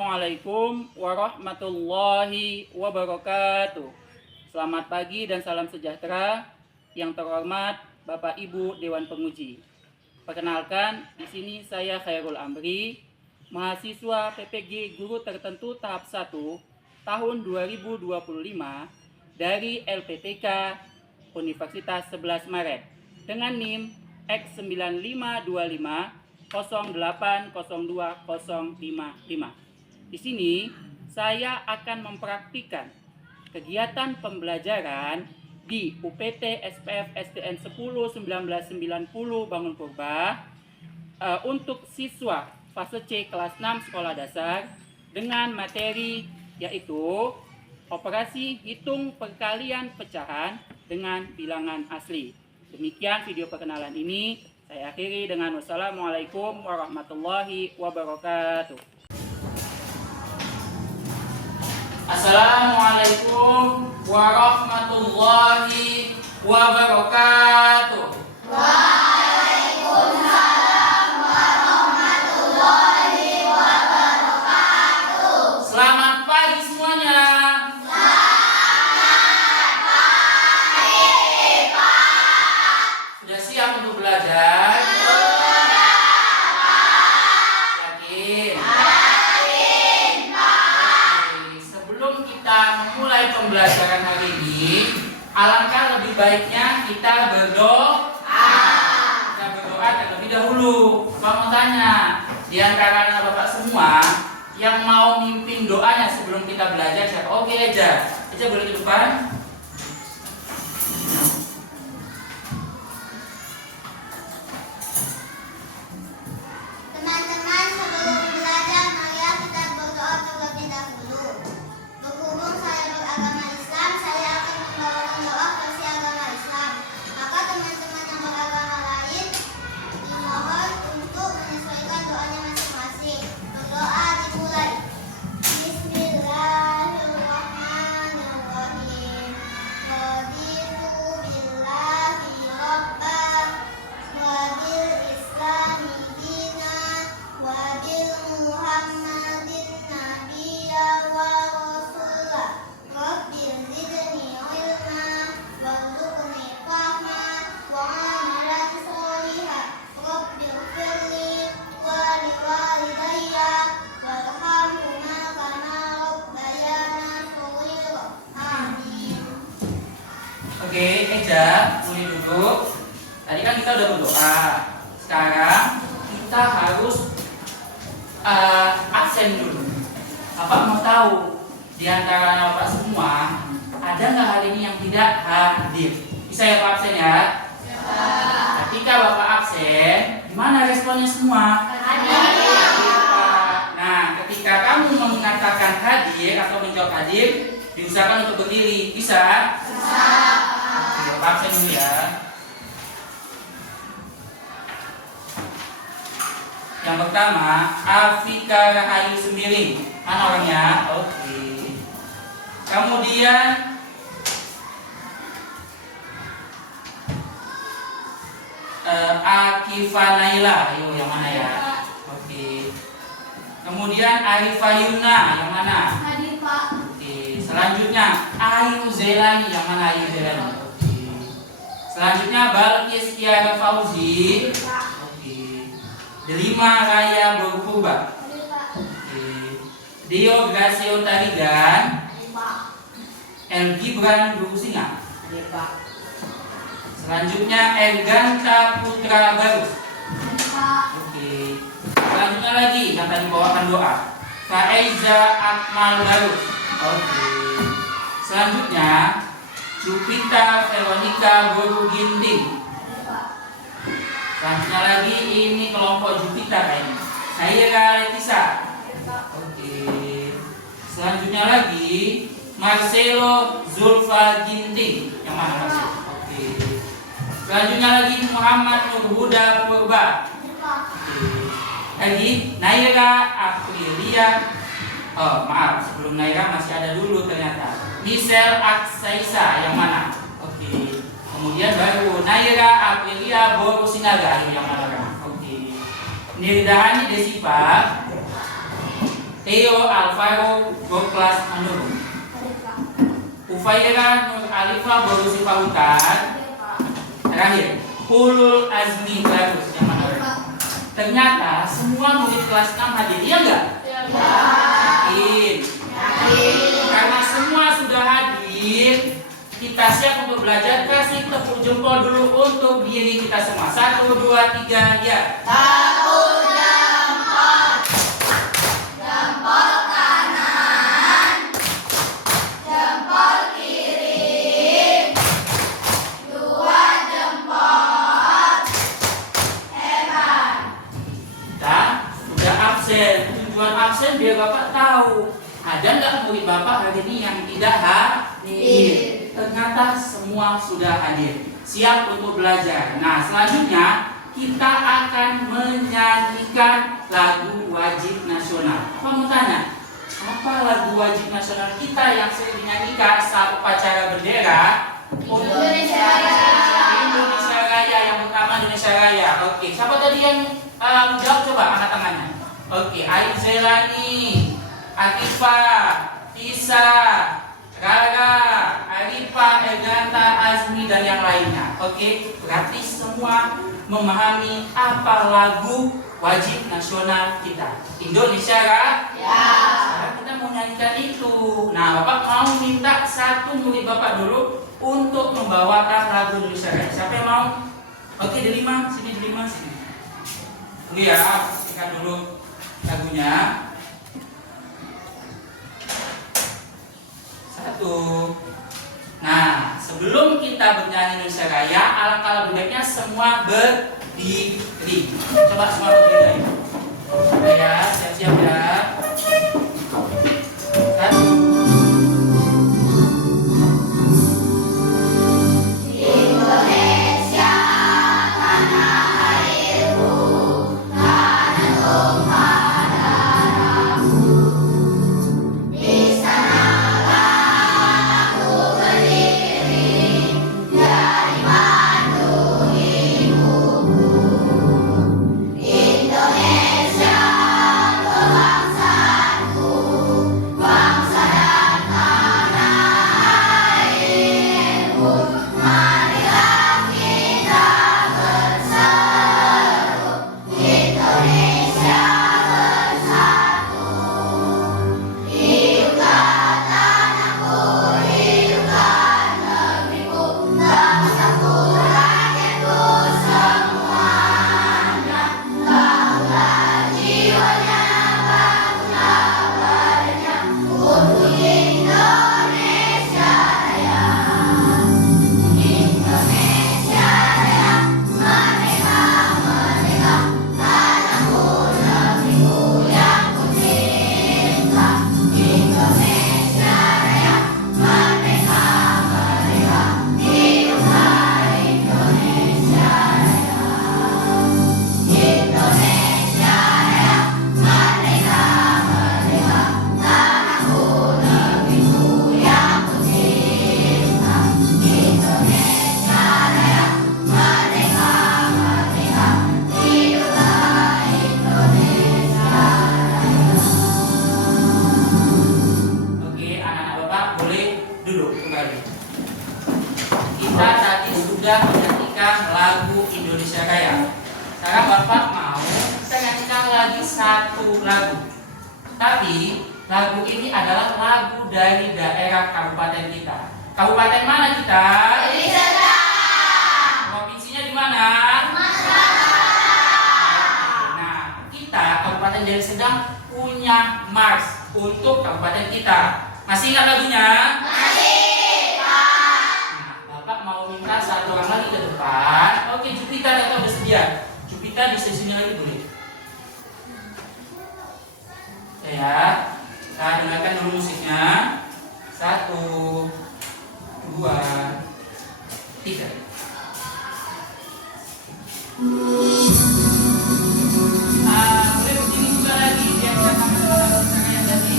Assalamualaikum warahmatullahi wabarakatuh. Selamat pagi dan salam sejahtera. Yang terhormat Bapak Ibu Dewan Penguji. Perkenalkan, di sini saya Khairul Amri, mahasiswa PPG Guru Tertentu tahap 1 tahun 2025 dari LPTK Universitas 11 Maret dengan NIM X9525 08020055. Di sini saya akan mempraktikkan kegiatan pembelajaran di UPT SPF STN 10 1990 Bangun Purba untuk siswa fase C kelas 6 sekolah dasar dengan materi yaitu operasi hitung perkalian pecahan dengan bilangan asli. Demikian video perkenalan ini. Saya akhiri dengan wassalamualaikum warahmatullahi wabarakatuh. Assalamualaikum warahmatullahi wabarakatuh. Waalaikumsalam warahmatullahi wabarakatuh. Selamat pagi semuanya. Selamat pagi, Pak. Sudah siap untuk belajar? Pembelajaran hari ini, alangkah lebih baiknya kita berdoa. Kita berdoa terlebih dahulu. Bapak mau tanya, di antara anak bapak semua yang mau mimpin doanya sebelum kita belajar siapa? Oke, Eja. Eja boleh ke depan. Teman-teman, sebelum belajar, marilah kita berdoa terlebih dahulu. Berhubung saya beragama Islam, saya akan membawakan doa versi agama Islam. Maka teman-teman yang beragama lain dimohon untuk menyesuaikan doanya masing-masing. Berdoa dimulai. Bismillahirrahmanirrahim. Raditu billahi rabban wa bil islami dinan wa bil muhammadin nabiyya wa rasulah. Rabbil zidni ilma warzuqni fahman wa amalan sholihan. Rabbil firli wa liwalidayya warhamhuma kama rabbayana shaghira. Amin. Oke, Eja, boleh duduk. Tadi kan kita udah berdoa. Sekarang kita harus absen dulu. Bapak mau tahu di antara anak bapak semua ada nggak hari ini yang tidak hadir? Bisa ya Pak absen ya? Ketika bapak absen, gimana responnya semua? Nah, ketika kamu mengatakan hadir atau menjawab hadir, diusahakan untuk berdiri. Bisa? Oke, bapak absen dulu ya. Yang pertama, Afika Rahayu Sembiring. Mana orangnya? Oke. Kemudian Akifa Naila. Ayo, yang mana ya? Oke. Kemudian Arifah Yuna. Yang mana? Hadir, Pak. Oke. Selanjutnya Ayu Zelani. Yang mana Ayu Zelani? Oke. Selanjutnya Balkis Kiara Fauzi. Oke. Delima Raya Borpurba. Hadir, Pak. Oke. Dio Gracio Tarigan. Hadir, Pak. El Gibran Durusinga. Hadir, Pak. Selanjutnya Erganta Putra Barus. Hadir, Pak. Oke. Selanjutnya lagi yang tadi bawakan doa. Faiza Akmal Barus. Oke. Selanjutnya Jupita Veronica Boru Ginting. Hadir, Pak. Selanjutnya lagi ini kelompok Jupita kayaknya. Saya Letisa. Hadir, Pak. Oke. Selanjutnya lagi Marcelo Zulfa Ginting. Yang mana Marcelo? Oke. Selanjutnya lagi Muhammad Nurhuda Purba. Hadir, Pak. Oke. Lagi Naira Aprilia. Oh maaf, sebelum Naira masih ada dulu ternyata. Michelle Aksaisa. Yang mana? Oke. Kemudian baru Naira Aprilia Borusinaga. Yang mana? Oke. Nirdahani Desipa. Theo Alvaro Goklas Anur, Ufaira Nur Alifa Borusi Pautan. Terakhir, Hulul Azmi Barus yang mana? Ternyata semua murid kelas 6 hadir, iya enggak? Yakin. Karena semua sudah hadir, kita siap untuk belajar. Kasih tepuk jempol dulu untuk diri kita semua. 1, 2, 3, ya. Tepuk jempol. Jempol kanan. Jempol kiri. 2 jempol. Hebat. Kita sudah absen. Tujuan absen biar Bapak tahu ada nggak murid Bapak hari ini yang tidak hadir. Ternyata semua sudah hadir, siap untuk belajar. Nah, selanjutnya kita akan menyanyikan lagu wajib nasional. Apa mau tanya? Apa lagu wajib nasional kita yang sering dinyanyikan saat upacara bendera? Indonesia Raya. Indonesia Raya, yang pertama Indonesia Raya. Oke, siapa tadi yang jawab, coba angkat tangannya. Oke, Ayu Zelani, Atifa, Tisa, Rara, Arifa, Eganta, Azmi, dan yang lainnya. Oke, berarti semua memahami apa lagu wajib nasional kita. Indonesia Raya. Sekarang kita mau nyanyikan itu. Nah, Bapak mau minta satu murid Bapak dulu untuk membawakan lagu Indonesia Raya. Siapa yang mau? Oke, Delima, sini Delima, sini. Dulu ya, pastikan dulu lagunya. 1. Nah, sebelum kita bernyanyi Indonesia Raya, alangkah lebih baiknya semua berdiri. Coba semua berdiri. Ya, siap-siap ya. 1. Indonesia tanah airku, tanah tumpah darahku. Di sanalah aku berdiri, dari mandu ibuku. Indonesia kebangsaanku, bangsa dan tanah airku. Marilah kita berseru, Indonesia bersatu. Hiduplah tanahku, hiduplah negeriku, bangsaku, rakyatku semuanya. Bangunlah jiwanya, bangunlah badannya, untuk Indonesia Raya. Indonesia Raya, merdeka, merdeka, tanahku, negeriku yang ku cinta. Indonesia Raya, merdeka, merdeka, hiduplah Indonesia Raya. Indonesia Raya, merdeka, merdeka, tanahku, negeriku yang ku cinta. Indonesia Raya, merdeka, merdeka, hiduplah Indonesia Raya. Oke, anak-anak Bapak boleh duduk kembali. Kita tadi sudah menyanyikan lagu Indonesia Raya. Sekarang Bapak mau kita nyanyikan lagi satu lagu. Tapi lagu ini adalah lagu dari daerah kabupaten kita. Kabupaten mana kita? Provinsinya di mana? Nah, kita Kabupaten Deli Serdang punya mars untuk kabupaten kita. Masih ingat lagunya? Nah, Bapak mau minta satu orang lagi ke depan. Oke, Jupiter atau udah sedia? Jupiter di sini lagi boleh. Ya, kita dengarkan dulu musiknya. 1, 2, 3. Boleh begini juga lagi biar kita sama-sama lagu yang tadi.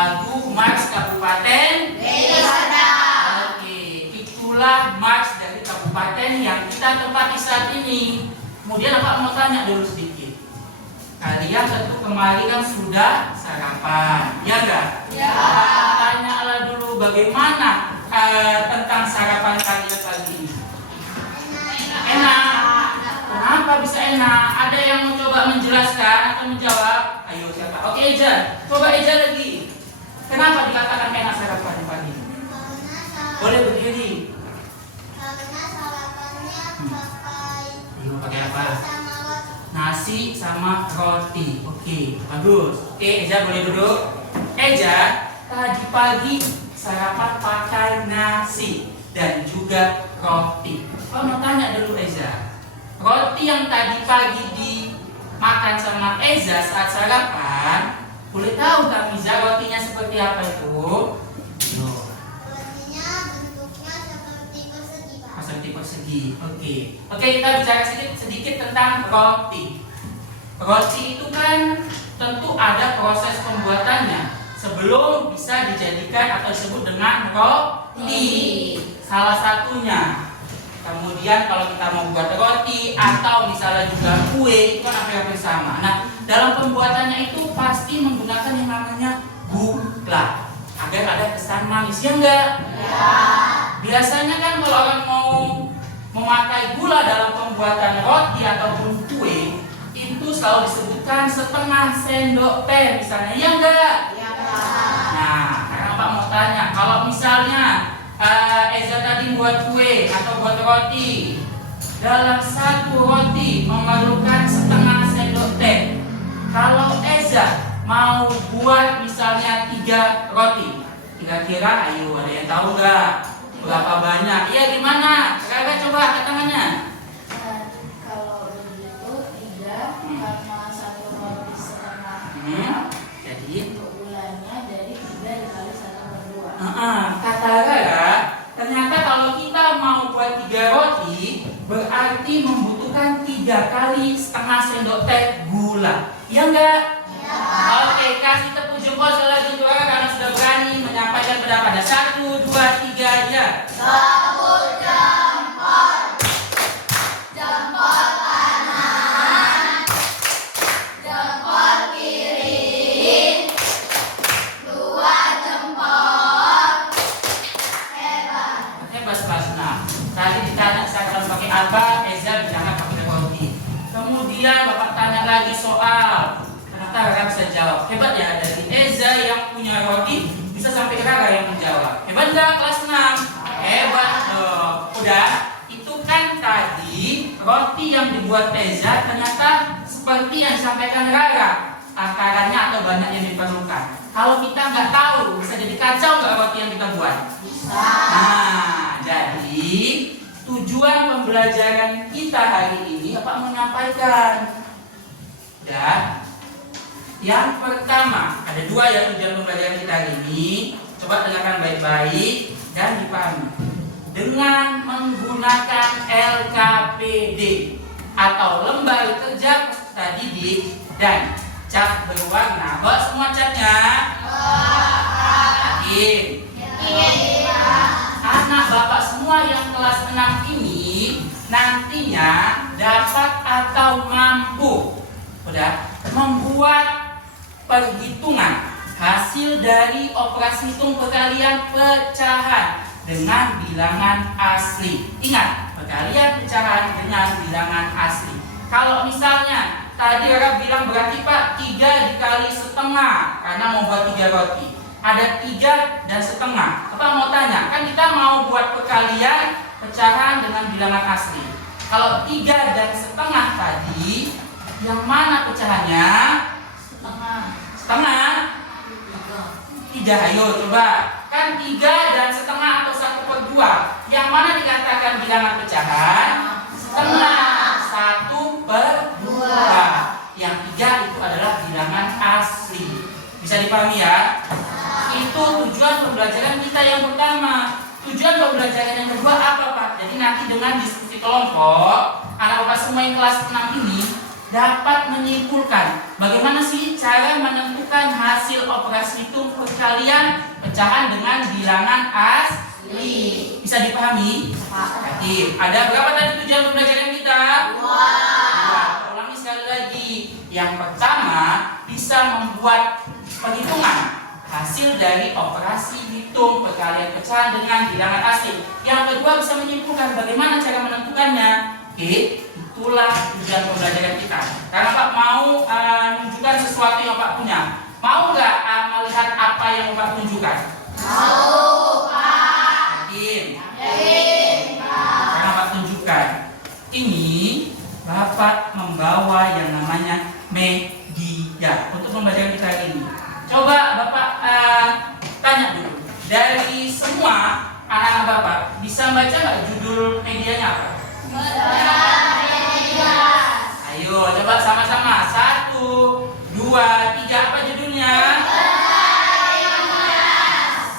lagu Mars Kabupaten Deli. Oke, itulah Mars dari kabupaten yang kita tempati saat ini. Kemudian Bapak mau tanya dulu sedikit. Kalian tentu kemarin kan sudah sarapan, ya enggak? Ya. Tanyalah dulu bagaimana tentang sarapan kalian pagi ini. Enak. Kenapa bisa enak? Ada yang mau coba menjelaskan atau menjawab? Ayo siapa? Oke Eja, coba Eja lagi. Kenapa dikatakan enak sarapan pagi ini? Boleh berdiri. Karena sarapannya Pakai apa? sama roti. Nasi sama roti. Oke, bagus. Oke, Eja boleh duduk. Eja, tadi pagi sarapan pakai nasi dan juga roti. Kalau mau tanya dulu Eza, roti yang tadi pagi dimakan sama Eza saat sarapan, boleh tahu tak Miza rotinya seperti apa itu? Rotinya bentuknya seperti persegi, Pak. Seperti persegi. Oke, kita bicara sedikit tentang roti. Roti itu kan tentu ada proses pembuatannya sebelum bisa dijadikan atau disebut dengan roti. Salah satunya. Kemudian kalau kita mau buat roti atau misalnya juga kue itu kan hampir sama. Nah, dalam pembuatannya itu pasti menggunakan yang namanya gula agar ada kesan manis, ya enggak? Ya. Biasanya kan kalau orang mau memakai gula dalam pembuatan roti ataupun kue itu selalu disebutkan setengah sendok teh misalnya, ya enggak? Ya, Pak. Nah, karena Pak mau tanya, kalau misalnya Eza tadi buat kue atau buat roti, dalam satu roti memerlukan setengah sendok teh. Kalau Eza mau buat misalnya 3 roti, kira-kira ayo ada yang tahu nggak berapa banyak? Iya gimana? Kakak coba angkat tangannya. Kalau begitu 3 karena 1 roti setengah Jadi untuk bulannya dari 3 dikali 1/2. kata Rara, ternyata kalau kita mau buat 3 roti berarti membutuhkan 3 kali setengah sendok teh gula. Iya enggak? Ya. Oke, kasih tepuk jempol sekali lagi untuk Rara karena sudah berani menyampaikan pendapat. 1, 2, 3 aja. Tepuk jempol. Jempol kanan. Jempol kiri. 2 jempol. Hebat. Hebat kelas 6. Tadi ditanya sekarang pakai apa, Eza bilang pakai roti. Kemudian Bapak tanya lagi soal, ternyata Rara bisa jawab. Hebat ya, dari Eza yang punya roti bisa sampai Rara yang menjawab. Hebat nggak kelas 6? Hebat dong. Udah, itu kan tadi roti yang dibuat Eza ternyata seperti yang disampaikan Rara. Takarannya atau banyak yang diperlukan. Kalau kita nggak tahu, bisa jadi kacau nggak roti yang kita buat? Nah, jadi tujuan pembelajaran kita hari ini Bapak menyampaikan. Ya, yang pertama ada 2 ya tujuan pembelajaran kita hari ini. Coba dengarkan baik-baik dan dipahami. Dengan menggunakan LKPD atau lembar kerja peserta didik dan cat berwarna. Bawa semua catnya. Yakin? Anak Bapak semua yang kelas 6 ini nantinya dapat atau mampu membuat perhitungan hasil dari operasi hitung perkalian pecahan dengan bilangan asli. Ingat, perkalian pecahan dengan bilangan asli. Kalau misalnya tadi orang bilang berarti Pak 3 dikali setengah karena mau buat 3 roti. Ada 3 dan setengah. Apa mau tanya? Kan kita mau buat perkalian pecahan dengan bilangan asli. Kalau 3 dan setengah tadi, yang mana pecahannya? Setengah. 3, ayo coba. Kan 3 dan setengah atau 1/2. Yang mana dikatakan bilangan pecahan? Setengah. 1/2. Yang 3 itu adalah bilangan asli. Bisa dipahami ya? Itu tujuan pembelajaran kita yang pertama. Tujuan pembelajaran yang kedua apa Pak? Jadi nanti dengan diskusi kelompok, anak-anak semua yang kelas 6 ini dapat menyimpulkan bagaimana sih cara menentukan hasil operasi hitung perkalian pecahan dengan bilangan asli. Bisa dipahami? Yakin? Ada berapa tadi tujuan pembelajaran kita? Dua. Ulangi sekali lagi. Yang pertama, bisa membuat perhitungan hasil dari operasi hitung perkalian pecahan dengan bilangan asli. Yang kedua, bisa menyimpulkan bagaimana cara menentukannya. Oke, itulah tujuan pembelajaran kita. Karena Pak mau menunjukkan sesuatu yang Pak punya. Mau nggak melihat apa yang Pak tunjukkan? Mau, Pak. Yakin? Yakin, Pak. Karena Pak tunjukkan. Ini Bapak membawa yang namanya media untuk pembelajaran kita hari ini. Coba Bapak tanya dulu. Dari semua anak-anak Bapak bisa baca nggak judul medianya apa? Ayo coba sama-sama. 1, 2, 3. Apa judulnya?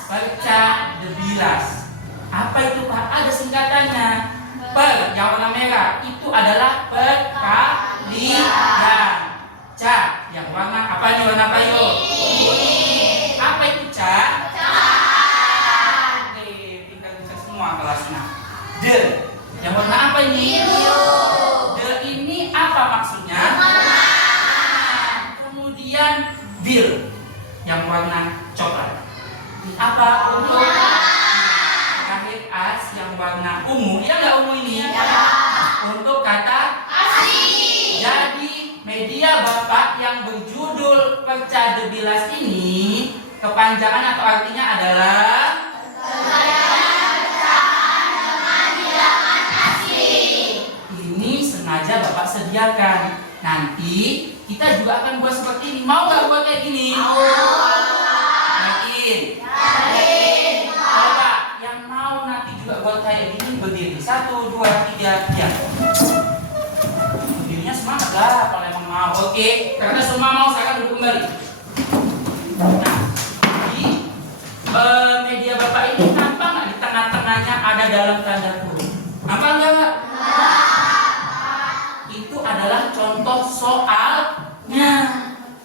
Percadebilas. Apa itu Pak? Ada singkatannya. Per yang warna merah itu adalah perkalian. Ca yang warna apa nih? Warna apa yuk? Apa itu ca? Oke, pintar bisa semua kelasnya. De yang warna apa ini? De ini apa maksudnya? Kemudian bil yang warna coklat. Apa untuk terakhir as yang warna ungu? Iya nggak ungu ini? Untuk kata asli. Jadi media Bapak yang berjudul Percadebilas ini kepanjangan atau artinya adalah ini sengaja Bapak sediakan. Nanti kita juga akan buat seperti ini. Mau nggak buat kayak gini? Yakin? Coba yang mau nanti juga buat kayak gini berdiri. 1, 2, 3, ya. Berdirinya semangat lah kalau emang mau. Oke, karena semua mau sekarang duduk kembali. Nah, di media Bapak ini nampak nggak di tengah-tengahnya ada dalam tanda kurung? Nampak nggak? Itu adalah contoh soalnya.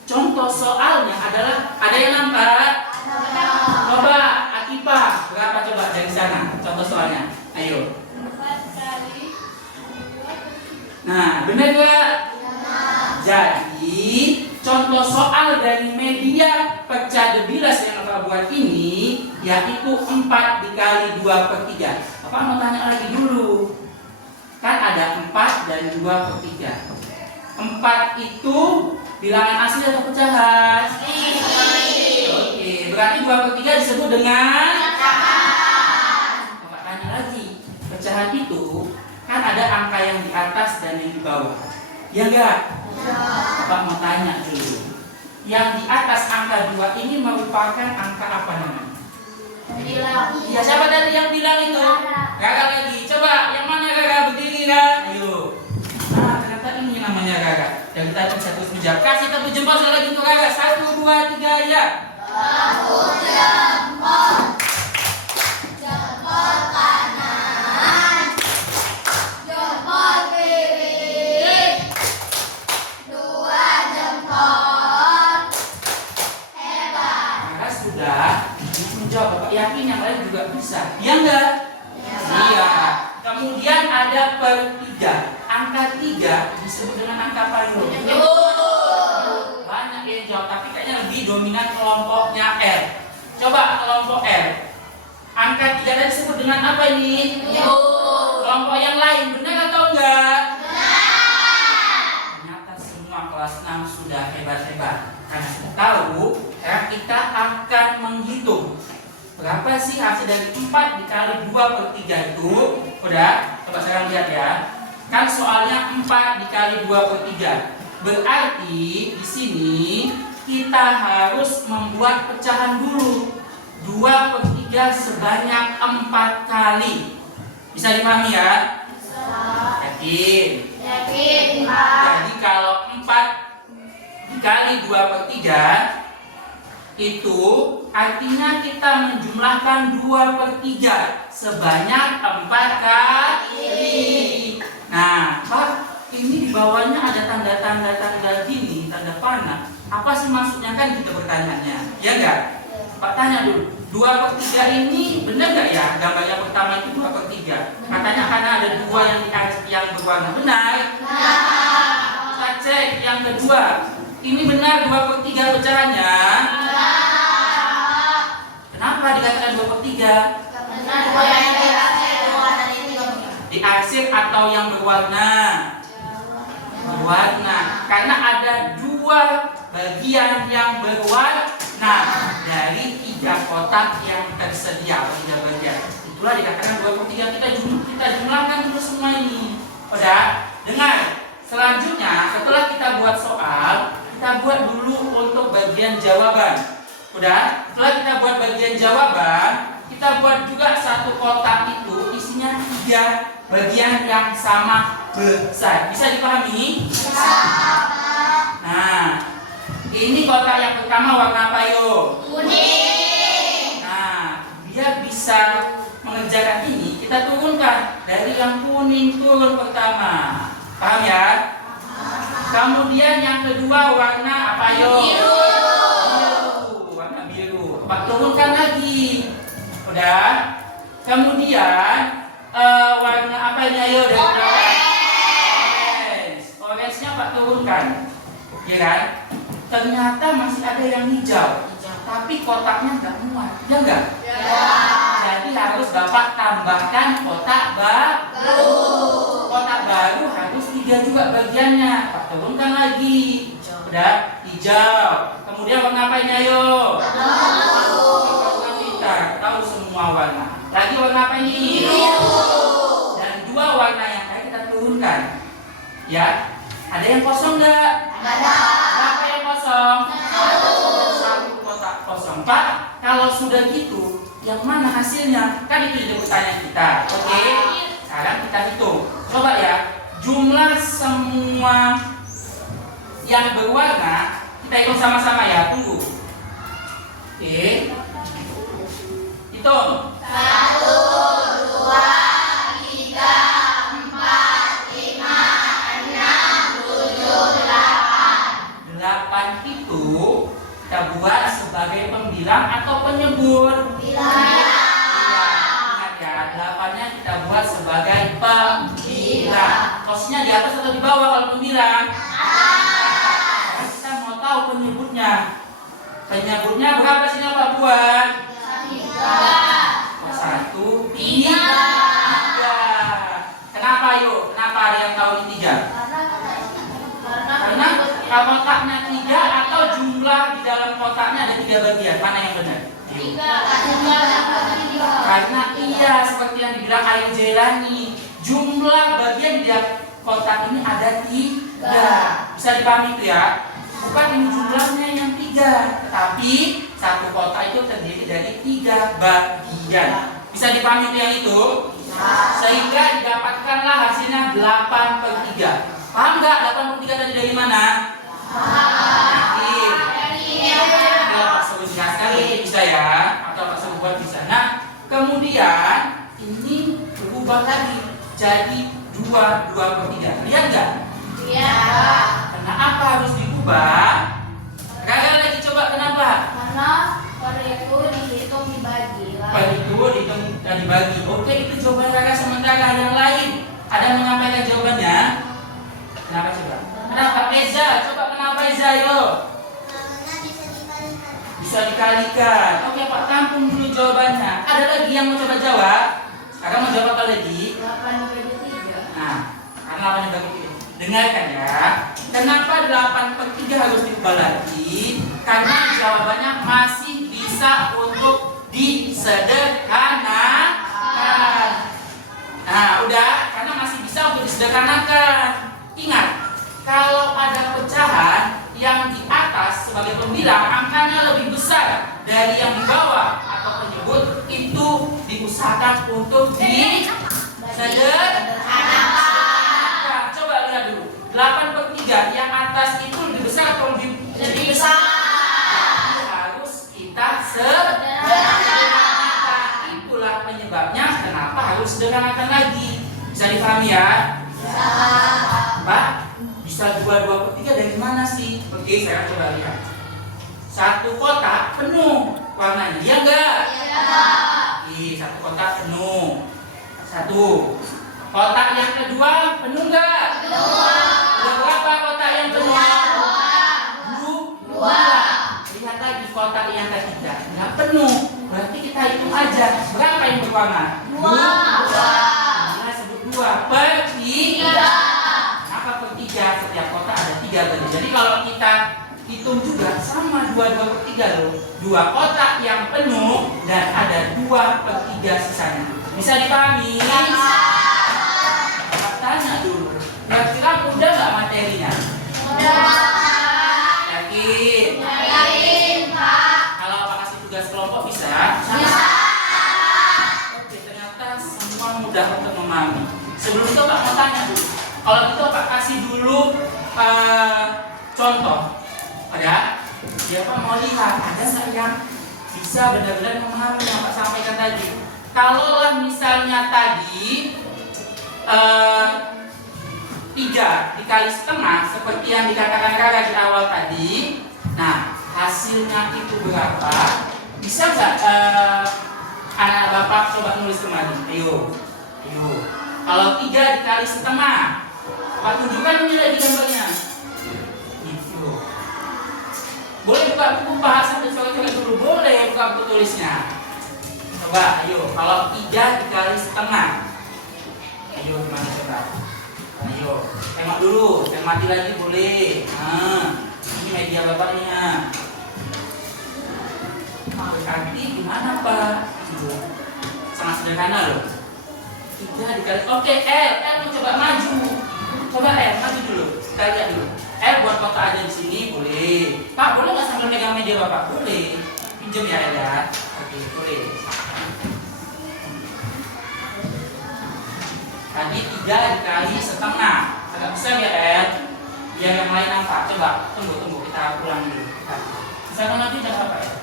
Contoh soalnya adalah ada yang nampak? Coba Akifah, berapa coba dari sana? Contoh soalnya. Ayo. 4 kali 2/3. Nah, benar nggak? Jadi contoh soal dari media Percadebilas yang Bapak buat ini yaitu 4 dikali 2/3. Bapak mau tanya lagi dulu. Kan ada 4 dan 2/3. 4 itu bilangan asli atau pecahan? Oke, berarti 2/3 disebut dengan Bapak tanya lagi. Pecahan itu kan ada angka yang di atas dan yang di bawah. Ya enggak? Bapak mau tanya dulu. Yang di atas angka 2 ini merupakan angka apa namanya? Ya, siapa tadi yang bilang itu? Rara lagi. Coba yang mana Rara? Berdiri Rara. Ayo. Nah, ternyata ini namanya Rara. Dan kita bisa terus menjawab. Kasih tepuk jempol sekali lagi untuk Rara. 1, 2, 3 ya. Jempol kanan, jempol kiri, 2 jempol. Hebat. Rara sudah menjawab. Bapak yakin yang lain juga bisa. Iya enggak? Iya. Kemudian ada /3. Angka 3 disebut dengan angka apa yuk? Banyak yang jawab, tapi kayaknya lebih dominan kelompoknya R. Coba kelompok R. Angka 3 tadi disebut dengan apa ini? Kelompok yang lain, benar atau enggak? Ternyata semua kelas 6 sudah hebat-hebat. Karena sudah tahu, sekarang kita akan menghitung berapa sih hasil dari 4 dikali 2/3 itu. Udah? Coba sekarang lihat ya. Kan soalnya 4 dikali 2/3. Berarti di sini kita harus membuat pecahan dulu. 2/3 sebanyak 4 kali. Bisa dipahami ya? Yakin? Yakin, Pak. Jadi kalau 4 dikali 2/3 itu artinya kita menjumlahkan 2/3 sebanyak 4 kali. Nah, Pak, ini di bawahnya ada tanda gini, tanda panah. Apa sih maksudnya, kan kita bertanya-nya, ya enggak? Pak tanya dulu, 2/3 ini benar nggak ya? Gambar yang pertama itu 2/3. Katanya karena ada 2 yang berwarna. Benar? Kita cek yang kedua. Ini benar 2/3 pecahannya? Kenapa dikatakan 2/3? Diarsir atau yang berwarna? Berwarna. Karena ada 2 bagian yang berwarna dari 3 kotak yang tersedia, 3 bagian. Itulah dikatakan 2/3. Kita jumlahkan dulu semua ini. Udah? Dengar. Selanjutnya, setelah kita buat soal, kita buat dulu untuk bagian jawaban. Udah? Setelah kita buat bagian jawaban, kita buat juga satu kotak itu isinya 3 bagian yang sama besar. Bisa dipahami? Nah, ini kotak yang pertama warna apa yuk? Kuning. Nah, biar bisa mengerjakan ini, kita turunkan dari yang kuning turun pertama. Paham ya? Kemudian yang kedua warna apa yuk? Biru. Warna biru. Pak turunkan lagi. Udah? Kemudian warna apa ini ayo? Orange-nya Pak turunkan. Ya kan? Ternyata masih ada yang hijau, tapi kotaknya nggak muat, ya nggak? Jadi harus Bapak tambahkan kotak baru. Kotak baru harus 3 juga bagiannya. Pak turunkan lagi. Udah, hijau. Kemudian warna apa ini ayo? Warna pintar, tahu semua warna. Lagi warna apa ini? Biru. Dan 2 warna yang tadi kita turunkan. Ya, ada yang kosong nggak? Ada. Berapa yang kosong? 1 kotak kosong. Pak, kalau sudah gitu, yang mana hasilnya? Kan itu jadi pertanyaan kita. Oke? Sekarang kita hitung. Coba ya, jumlah semua yang berwarna kita hitung sama-sama ya. Tunggu. Oke. Hitung. 1, 2, 3, 4, 5, 6, 7, 8. 8 itu kita buat sebagai pembilang atau penyebut. Ingat ya, 8-nya kita buat sebagai pembilang. Posisinya di atas atau di bawah kalau pembilang? Kita mau tahu penyebutnya. Penyebutnya berapa sih Pak buat? 1, 3. Kenapa yuk? Kenapa ada yang tahu ini 3? Karena kotaknya 3 atau jumlah di dalam kotaknya ada 3 bagian. Mana yang benar? Karena iya, seperti yang dibilang Ayu Jelani, jumlah bagian di kotak ini ada 3. Bisa dipahami itu ya? Bukan ini jumlahnya yang 3, tetapi satu kotak itu terdiri dari 3 bagian. Bisa dipahami itu yang itu? Sehingga didapatkanlah hasilnya 8/3. Paham nggak 8/3 tadi dari mana? Pak Sebut jelaskan bisa ya, atau Pak Sebut buat bisa. Nah, kemudian ini berubah lagi jadi 2/3. Lihat nggak? Iya. Kenapa harus diubah? Gagal lagi, coba kenapa? Karena per itu dihitung dibagi. Per itu dihitung dan dibagi. Oke, itu jawaban Kakak. Sementara yang lain ada yang menyampaikan jawabannya? Kenapa coba? Kenapa Eza? Coba kenapa Eza yo? Karena bisa dikalikan. Bisa dikalikan. Oke Pak, tampung dulu jawabannya. Ada lagi yang mau coba jawab? Kakak mau jawab apa lagi? 8/3. Nah, karena 8/3. Dengarkan ya. Kenapa 8/3 harus diubah lagi? Karena jawabannya masih bisa untuk disederhanakan. Nah, udah, karena masih bisa untuk disederhanakan. Ingat, kalau ada pecahan yang di atas sebagai pembilang angkanya lebih besar dari yang di bawah atau penyebut, itu diusahakan untuk disederhanakan. Coba lihat dulu, 8/3 yang atas itu lebih besar atau lebih besar? Harus kita sederhanakan. Itulah penyebabnya kenapa harus sederhanakan lagi. Bisa dipahami ya? Pak, bisa 2/3 dari mana sih? Oke, saya coba lihat. Satu kotak penuh warnanya, iya enggak? Iya. Satu kotak penuh. Satu. Kotak yang kedua penuh enggak? Udah berapa kotak yang penuh? Dua. Lihat lagi kotak yang ketiga enggak penuh. Berarti kita hitung aja berapa yang berwarna? Dua. Sebut 2/3. Apa per 3? Setiap kotak ada 3 berarti. Jadi kalau kita hitung juga sama 2/3 loh. 2 kotak yang penuh dan ada 2/3 sisanya. Bisa dipahami? Bisa. Tanya dulu. Kira-kira mudah nggak materinya? Yakin? Pak. Kalau Pak kasih tugas kelompok bisa? Oke, ternyata semua mudah untuk memahami. Sebelum itu Pak mau tanya dulu. Kalau gitu Pak kasih dulu contoh. Ada? Ya Pak mau lihat ada nggak yang bisa benar-benar memahami yang Pak sampaikan tadi. Kalau misalnya tadi 3 dikali setengah seperti yang dikatakan Kakak di awal tadi. Nah, hasilnya itu berapa? Bisa nggak anak Bapak coba nulis kembali? Ayo. Kalau 3 dikali setengah, Pak tunjukkan ini lagi gambarnya. Itu. Boleh buka buku bahasa dan coret-coret dulu, boleh buka buku tulisnya. Coba, ayo. Kalau 3 dikali setengah, ayo gimana coba? Ayo, tembak dulu, mati lagi boleh. Nah, ini media bapaknya. Berarti gimana Pak? Sangat sederhana loh. 3 dikali. Oke, L mau coba maju. Coba L maju dulu. Kita lihat dulu. L buat kotak aja di sini boleh. Pak, boleh nggak sambil megang media bapak? Boleh. Pinjam ya L ya. Oke, boleh. Tadi 3 dikali setengah. Agak besar ya Ed. Biar yang lain nampak. Coba tunggu kita ulang dulu. Misalkan nanti jam berapa ya?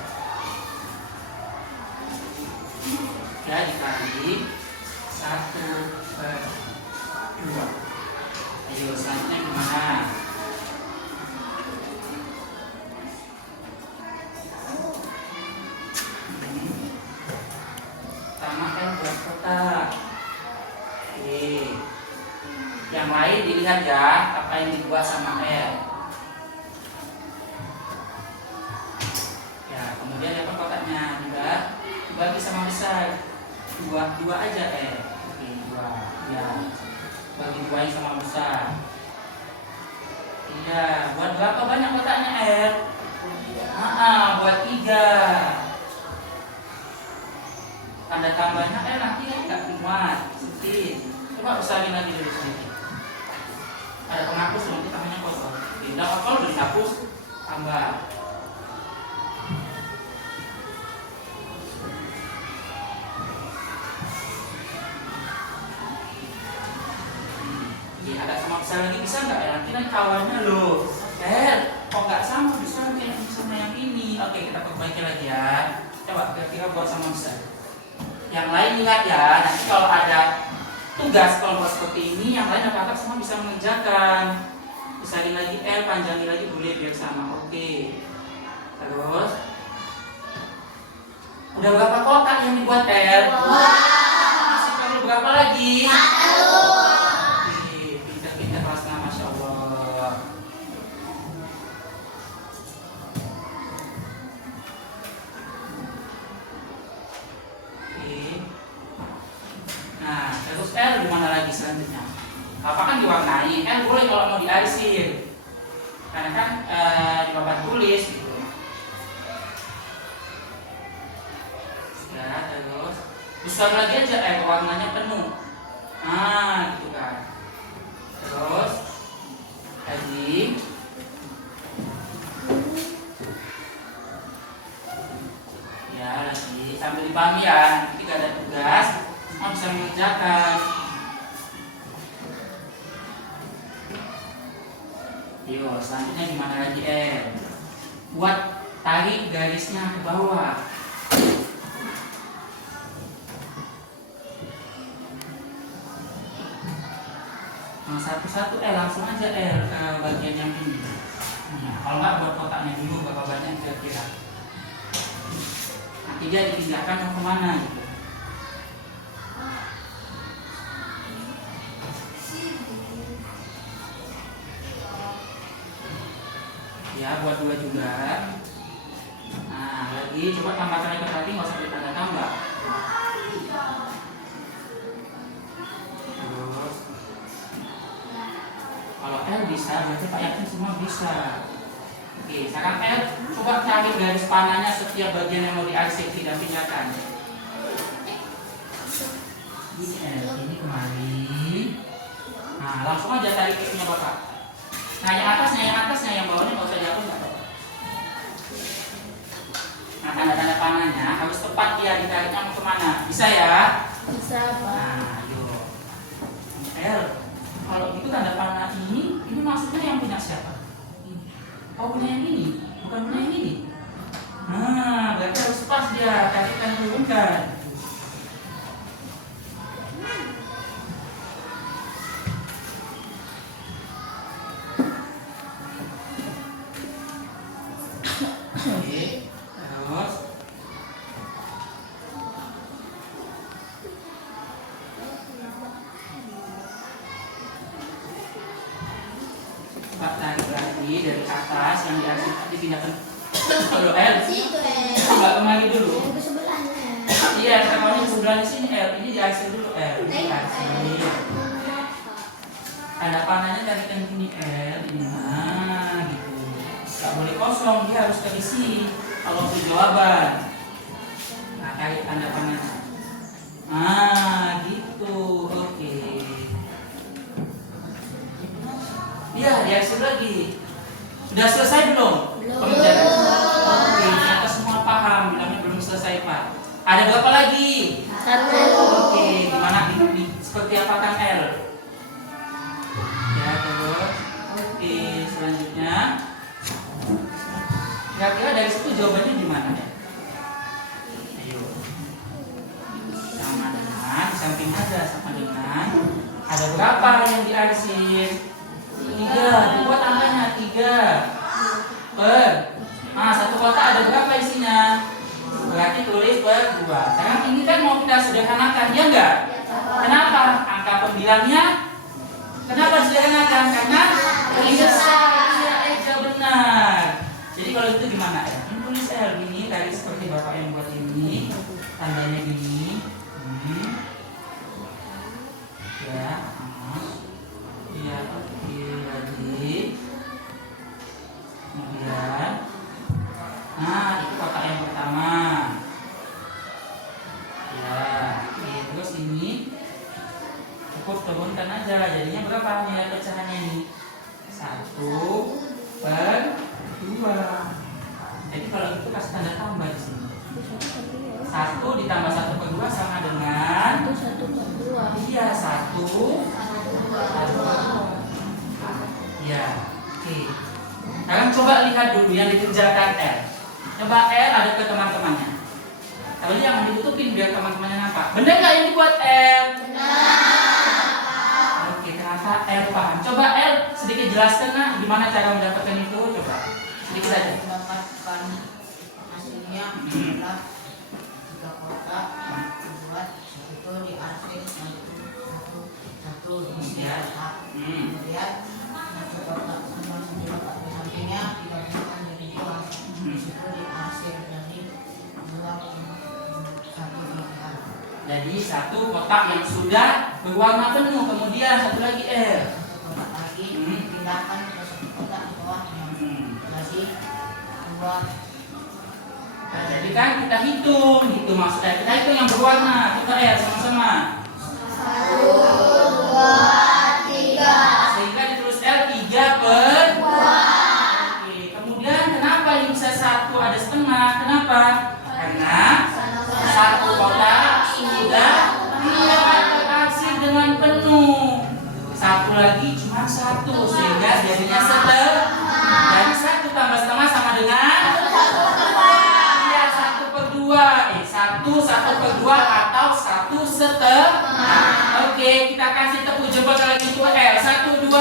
3 dikali 1/2. Ayo selanjutnya gimana? Tambahkan buat kotak. Yang lain dilihat ya apa yang dibuat sama L. Ya, kemudian apa kotaknya juga dibagi sama besar. Dua aja L. Oke, 2. Ya. Bagi 2 yang sama besar. Iya, buat berapa banyak kotaknya L? Buat 3. Tanda tambahnya L nanti nggak muat, sedikit. Coba usahain lagi dulu sedikit. Ada penghapus nanti tangannya kosong. Tidak apa kalau udah dihapus tambah. Agak sama besar lagi bisa nggak ya? Nanti kan kawannya loh. Kok nggak sama besar kayak sama yang ini? Oke, kita perbaiki lagi ya. Coba kira-kira buat sama besar. Yang lain ingat ya. Nanti kalau ada tugas kelompok seperti ini, yang lain apa semua bisa mengerjakan. Besarin lagi L, panjangin lagi boleh biar sama. Oke. Terus udah berapa kotak yang dibuat L? Masih perlu berapa lagi? 1. Oke, pintar-pintar kelasnya, Masya Allah. Oke. Nah, terus L gimana lagi selanjutnya? Apa kan diwarnai? L boleh kalau mau diarisin. Karena kan di papan tulis gitu. Ya, terus besar lagi aja warnanya penuh. Nah, gitu kan. Terus lagi ya lagi sambil dipahami ya. Nanti ada tugas, semua bisa mengerjakan. Yo, selanjutnya gimana lagi buat tarik garisnya ke bawah. Nah, satu-satu langsung aja ke bagian yang ini. Nah, kalau nggak buat kotaknya dulu berapa banyak kira-kira. Nanti dia dipindahkan mau kemana gitu. Ya, buat 2 juga. Nah, lagi coba tambahkan ikat hati, nggak usah ditanda tambah. Terus, kalau L bisa, berarti Pak Yakin semua bisa. Oke, sekarang L, coba cari garis panahnya setiap bagian yang mau diarsipsi dan pindahkan. Ini L, ini kemari. Nah, langsung aja tarik punya Bapak. Nah, yang atasnya, yang bawahnya nggak usah dihapus, nggak apa-apa. Nah, tanda-tanda panahnya harus tepat dia ditariknya mau kemana. Bisa ya? Bisa, Pak. Nah, yuk. L, kalau itu tanda panah ini maksudnya yang punya siapa? Oh, punya yang ini, bukan punya yang ini. Nah, berarti harus pas dia, tarikkan turunkan. Oke, terus tarik lagi dari atas yang dipindahkan. Kalau L, Situ coba kemari dulu. Yang ke sebelahnya. Iya, sekarang ini sebelah sini L, ini diarsip dulu L, ini diarsip. Tanda panahnya tarikan sini L, ini nah gitu. Gak boleh kosong, dia harus terisi. Kalau untuk jawaban, nah tarik tanda panahnya. Nah gitu, oke. Iya, diarsip lagi. Sudah selesai belum? Pembelajaran? Oke, ternyata semua paham, bilangnya belum selesai Pak. Ada berapa lagi? 1. Oke, gimana seperti apa kan L? Ya, terus. Oke, selanjutnya. Kira-kira dari situ jawabannya gimana ya? Ayo. Sama dengan, di samping aja sama dengan. Ada berapa yang diarsip? 3, dibuat angkanya 3 per. Nah, satu kotak ada berapa isinya? Berarti tulis per 2. Sekarang ini kan mau kita sederhanakan, ya enggak? Kenapa? Angka pembilangnya kenapa sederhanakan? Karena iya, benar. Jadi kalau itu gimana ya? Ini tulis L ini tadi seperti Bapak yang buat ini. Tandanya gini. Ya, iya, oke lagi. Kemudian, nah itu kotak yang pertama. Ya, oke. Terus ini cukup turunkan aja. Jadinya berapa nilai pecahannya ini? 1 per 2. Jadi kalau itu kasih tanda tambah di sini. 1 ditambah 1 per 2 sama dengan 1 per 2. iya 1 per 2. Iya, oke. Sekarang coba lihat dulu yang dikerjakan L. Coba L ada ke teman-temannya. Kalau ini jangan ditutupin biar teman-temannya nampak. Benar nggak yang dibuat L? Benar. Oke, ternyata L paham. Coba L sedikit jelaskan nak gimana cara mendapatkan itu. Coba sedikit saja. Mendapatkan hasilnya adalah 3 kotak yang dibuat itu diarsip satu di Ya. kotak. Kemudian satu kotak sama diletak di sampingnya digabungkan jadi 2. Di situ diarsip jadi 2 satu kotak. Jadi satu kotak yang sudah berwarna penuh, kemudian satu lagi L. Satu kotak lagi dipindahkan ke satu kotak di bawahnya. Jadi 2. Nah, jadi kan kita hitung gitu maksudnya. Kita hitung yang berwarna. Coba L sama-sama. 1, 2, 3. Sehingga ditulis L 3 per 2. Oke, kemudian kenapa ini bisa 1 ada setengah? Kenapa? Karena satu kotak sudah terarsip dengan penuh. Satu lagi cuma 1 sehingga jadinya setengah. Jadi 1 tambah setengah sama dengan 1 per 2. 1 per 2 atau 1 setengah. Oke, kita kasih tepuk jempol lagi untuk L. 1, 2,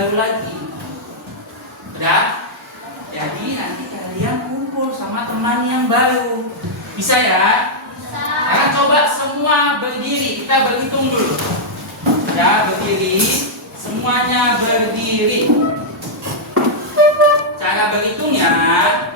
baru lagi. Udah? Jadi nanti kalian kumpul sama teman yang baru. Bisa ya? Sekarang coba semua berdiri. Kita berhitung dulu. Ya, berdiri. Semuanya berdiri. Cara berhitungnya,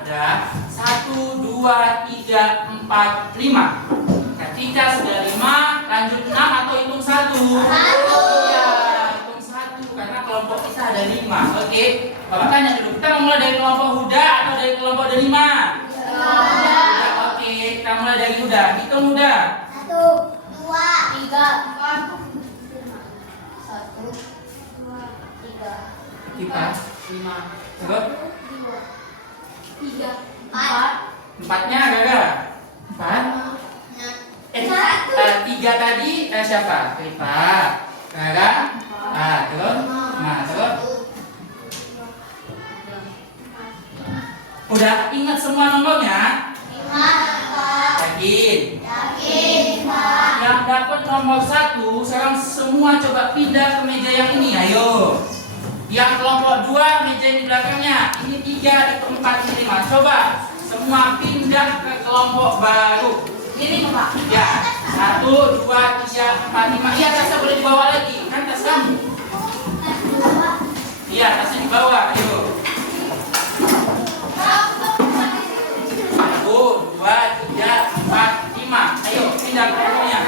ya, 1, 2, 3, 4, 5. Ketika sudah 5, lanjut 6 atau hitung 1? 1. Ya, hitung 1 karena kelompok kita ada 5. Oke, Bapak tanya dulu, kita mau mulai dari kelompok Huda atau dari kelompok Delima? Huda. Oke, kita mulai dari Huda. Hitung Huda. 1, 2, 3, 4, 5. 1, 2, 3, Kita 5. terus 3, 4, 4-nya ada 4. 3 tadi siapa? Rifa. Sekarang terus terus udah ingat semua nomornya? 5, Yakin? yakin, Pak. Yang dapat nomor 1 sekarang semua coba pindah ke meja yang ini. Ayo. Yang kelompok 2 meja yang di belakangnya. Ini 3, itu 4, ini 5. Coba semua pindah ke kelompok baru. Ini Pak. Ya, 1, 2, 3, 4, 5. Iya, tasnya boleh dibawa lagi. Kan tas kamu. Iya, tasnya dibawa. Ayo. 1, 2, 3, 4, 5. Ayo, pindah ke kelompoknya.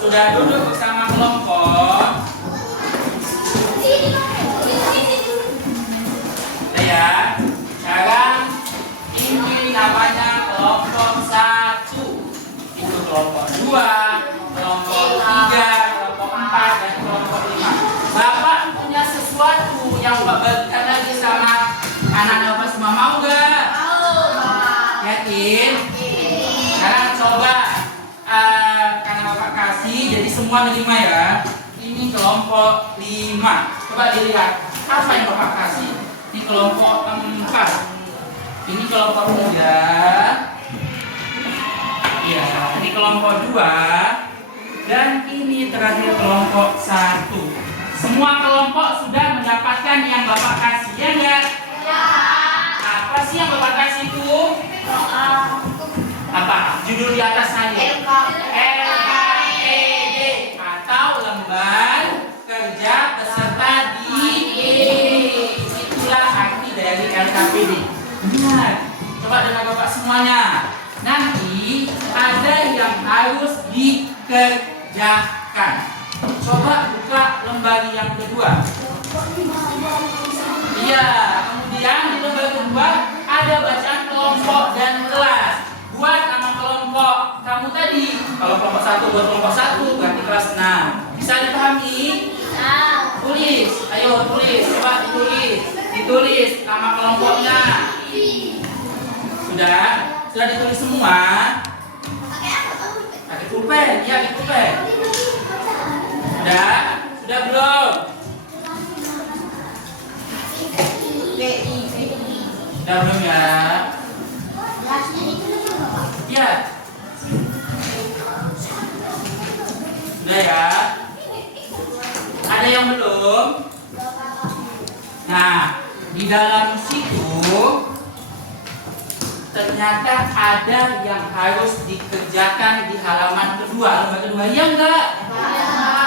Sudah duduk bersama kelompok. Ya, sekarang ini namanya kelompok 1. Itu kelompok 2, kelompok 3, kelompok 4, dan kelompok 5. Bapak punya sesuatu yang Bapak bagikan lagi sama anak-anak Bapak semua, mau gak? Yakin? Sekarang coba karena Bapak kasih, jadi semua menerima ya. Ini kelompok 5. Coba dilihat apa yang Bapak kasih. Ini kelompok 4. Ini kelompok 3. Ya, ini kelompok 2. Dan ini terakhir kelompok 1. Semua kelompok sudah mendapatkan yang Bapak kasih, ya enggak? Ya. Apa sih yang Bapak kasih itu? Apa? Judul di atas saya. LKED atau lembar kerja peserta didik. Itulah arti dari LKPD. Ingat, coba dengar Bapak semuanya. Nanti ada yang harus dikerjakan. Coba buka lembar yang kedua. Iya, kemudian di lembar kedua ada bacaan kelompok dan kelas. Buat nama kelompok kamu tadi. Kalau kelompok 1 buat kelompok 1 berarti kelas 6. Bisa dipahami? Tulis, ayo tulis, coba ditulis. Ditulis nama kelompoknya. Sudah? Sudah ditulis semua? Pakai pulpen, iya pakai pulpen. Sudah? Sudah belum? Sudah belum ya? Ya. Sudah ya? Ada yang belum? Nah, di dalam situ ternyata ada yang harus dikerjakan di halaman kedua, lembar kedua, ya enggak?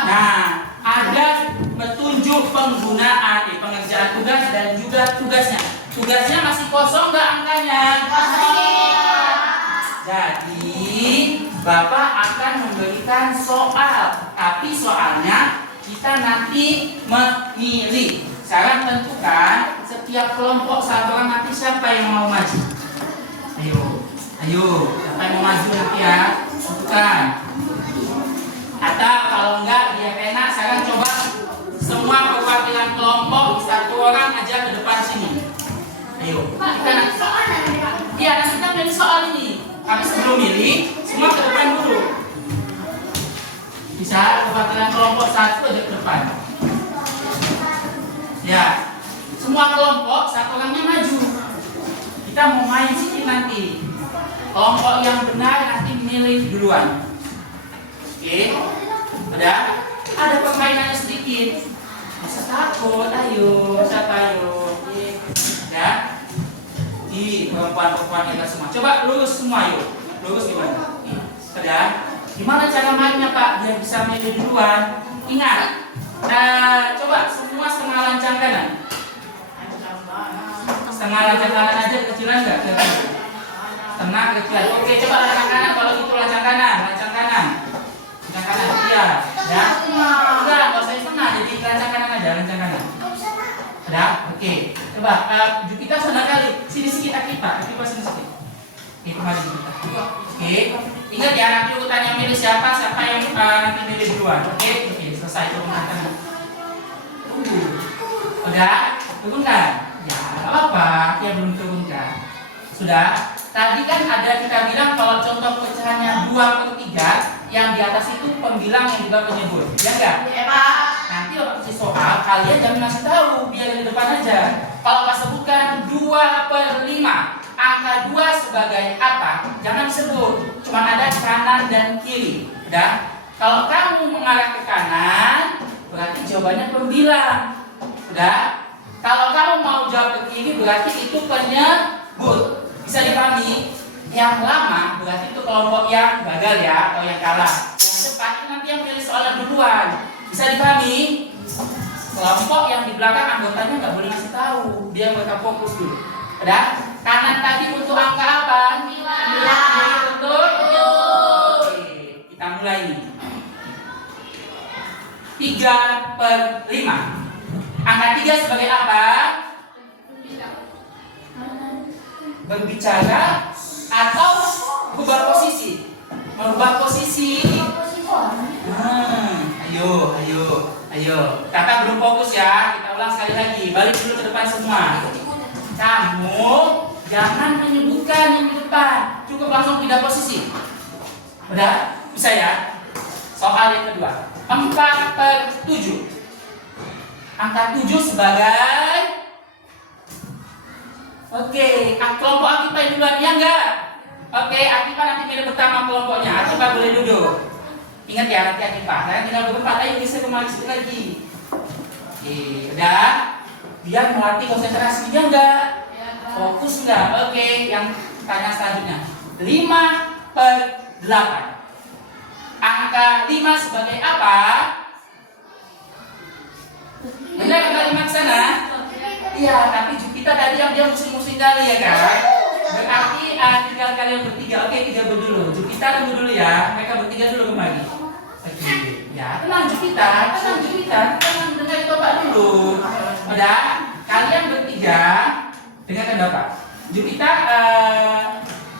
Nah, ada petunjuk penggunaan pengerjaan tugas dan juga tugasnya. Tugasnya masih kosong nggak angkanya? Jadi Bapak akan memberikan soal, tapi soalnya kita nanti memilih. Sekarang tentukan setiap kelompok satu orang nanti siapa yang mau maju. Ayo, siapa yang mau maju nanti ya? Tentukan. Atau kalau enggak biar enak, sekarang coba semua perwakilan kelompok satu orang aja ke depan sini. Ayo, kita nanti soal. Iya, nanti kita milih soal ini. Tapi sebelum milih, semua ke depan dulu. Bisa perwakilan kelompok satu aja ke depan. Ya, semua kelompok satu orangnya maju. Kita mau main sedikit nanti. Kelompok yang benar nanti milih duluan. Oke? Udah? Ada permainannya sedikit. Masa takut? Ayo, siapa ayo? Ya? Di perempuan-perempuan kita semua. Coba lurus semua yuk. Lurus gimana? Udah? Gimana cara mainnya Pak? Biar bisa milih duluan. Ingat. Coba semua setengah lancang kanan. Setengah lancang kanan aja, kecilan enggak? Setengah kecilan. Oke, coba lancang kanan. Kalau gitu lancang kanan, lancang kanan. Lancang kanan. Iya. Ya. Udah, enggak usah setengah. Jadi lancang kanan aja, lancang kanan. Udah? Oke. Coba Jupiter sana kali. Sini sedikit Akipa. Akipa sini sedikit. Oke, kembali Jupiter. Oke. Ingat ya, nanti urutannya milih siapa yang nanti milih duluan. Oke, selesai turunkan. Udah? Turunkan? Ya, nggak apa-apa. Ya belum turunkan. Sudah? Tadi kan ada kita bilang kalau contoh pecahannya 2/3, yang di atas itu pembilang yang di bawah penyebut. Ya enggak? Ya Pak. Nanti waktu soal kalian jangan ngasih tahu, biar di depan aja. Kalau pas sebutkan 2/5, angka 2 sebagai apa? Jangan disebut. Cuma ada kanan dan kiri. Udah? Kalau kamu mengarah ke kanan, berarti jawabannya pembilang. Udah? Kalau kamu mau jawab ke kiri, berarti itu penyebut. Bisa dipahami? Yang lama berarti itu kelompok yang gagal ya, atau yang kalah. Yang cepat itu nanti yang pilih soalnya duluan. Bisa dipahami? Kelompok yang di belakang anggotanya nggak boleh ngasih tahu, biar mereka fokus dulu. Udah? Kanan tadi untuk angka apa? 9. Untuk? Oke, kita mulai nih. 3/5. Angka 3 sebagai apa? Berbicara atau berubah posisi? Merubah posisi. Ayo. Kakak belum fokus ya. Kita ulang sekali lagi. Balik dulu ke depan semua. Kamu jangan menyebutkan yang di depan. Cukup langsung pindah posisi. Udah? Bisa ya? Soal yang kedua. 4/7. Angka 7 sebagai, oke, kelompok Akipa duluan, ya enggak? Oke, Akipa nanti milih pertama kelompoknya. Akipa boleh duduk. Ingat ya, nanti Akipa. Saya tinggal berempat, ayo bisa kembali sedikit lagi. Oke, udah. Biar melatih konsentrasi, ya enggak? Fokus enggak? Oke, yang tanya selanjutnya. 5/8. Angka 5 sebagai apa? Benar kalimat sana? Iya, tapi kita tadi yang dia musing-musing kali ya kan? Berarti tinggal kalian bertiga. Oke, 3 berdulu. Jupiter tunggu dulu ya. Mereka bertiga dulu kembali. Oke, ya tenang Jupiter. Tenang, dengar Bapak dulu. Udah, kalian bertiga dengarkan Bapak. Jupiter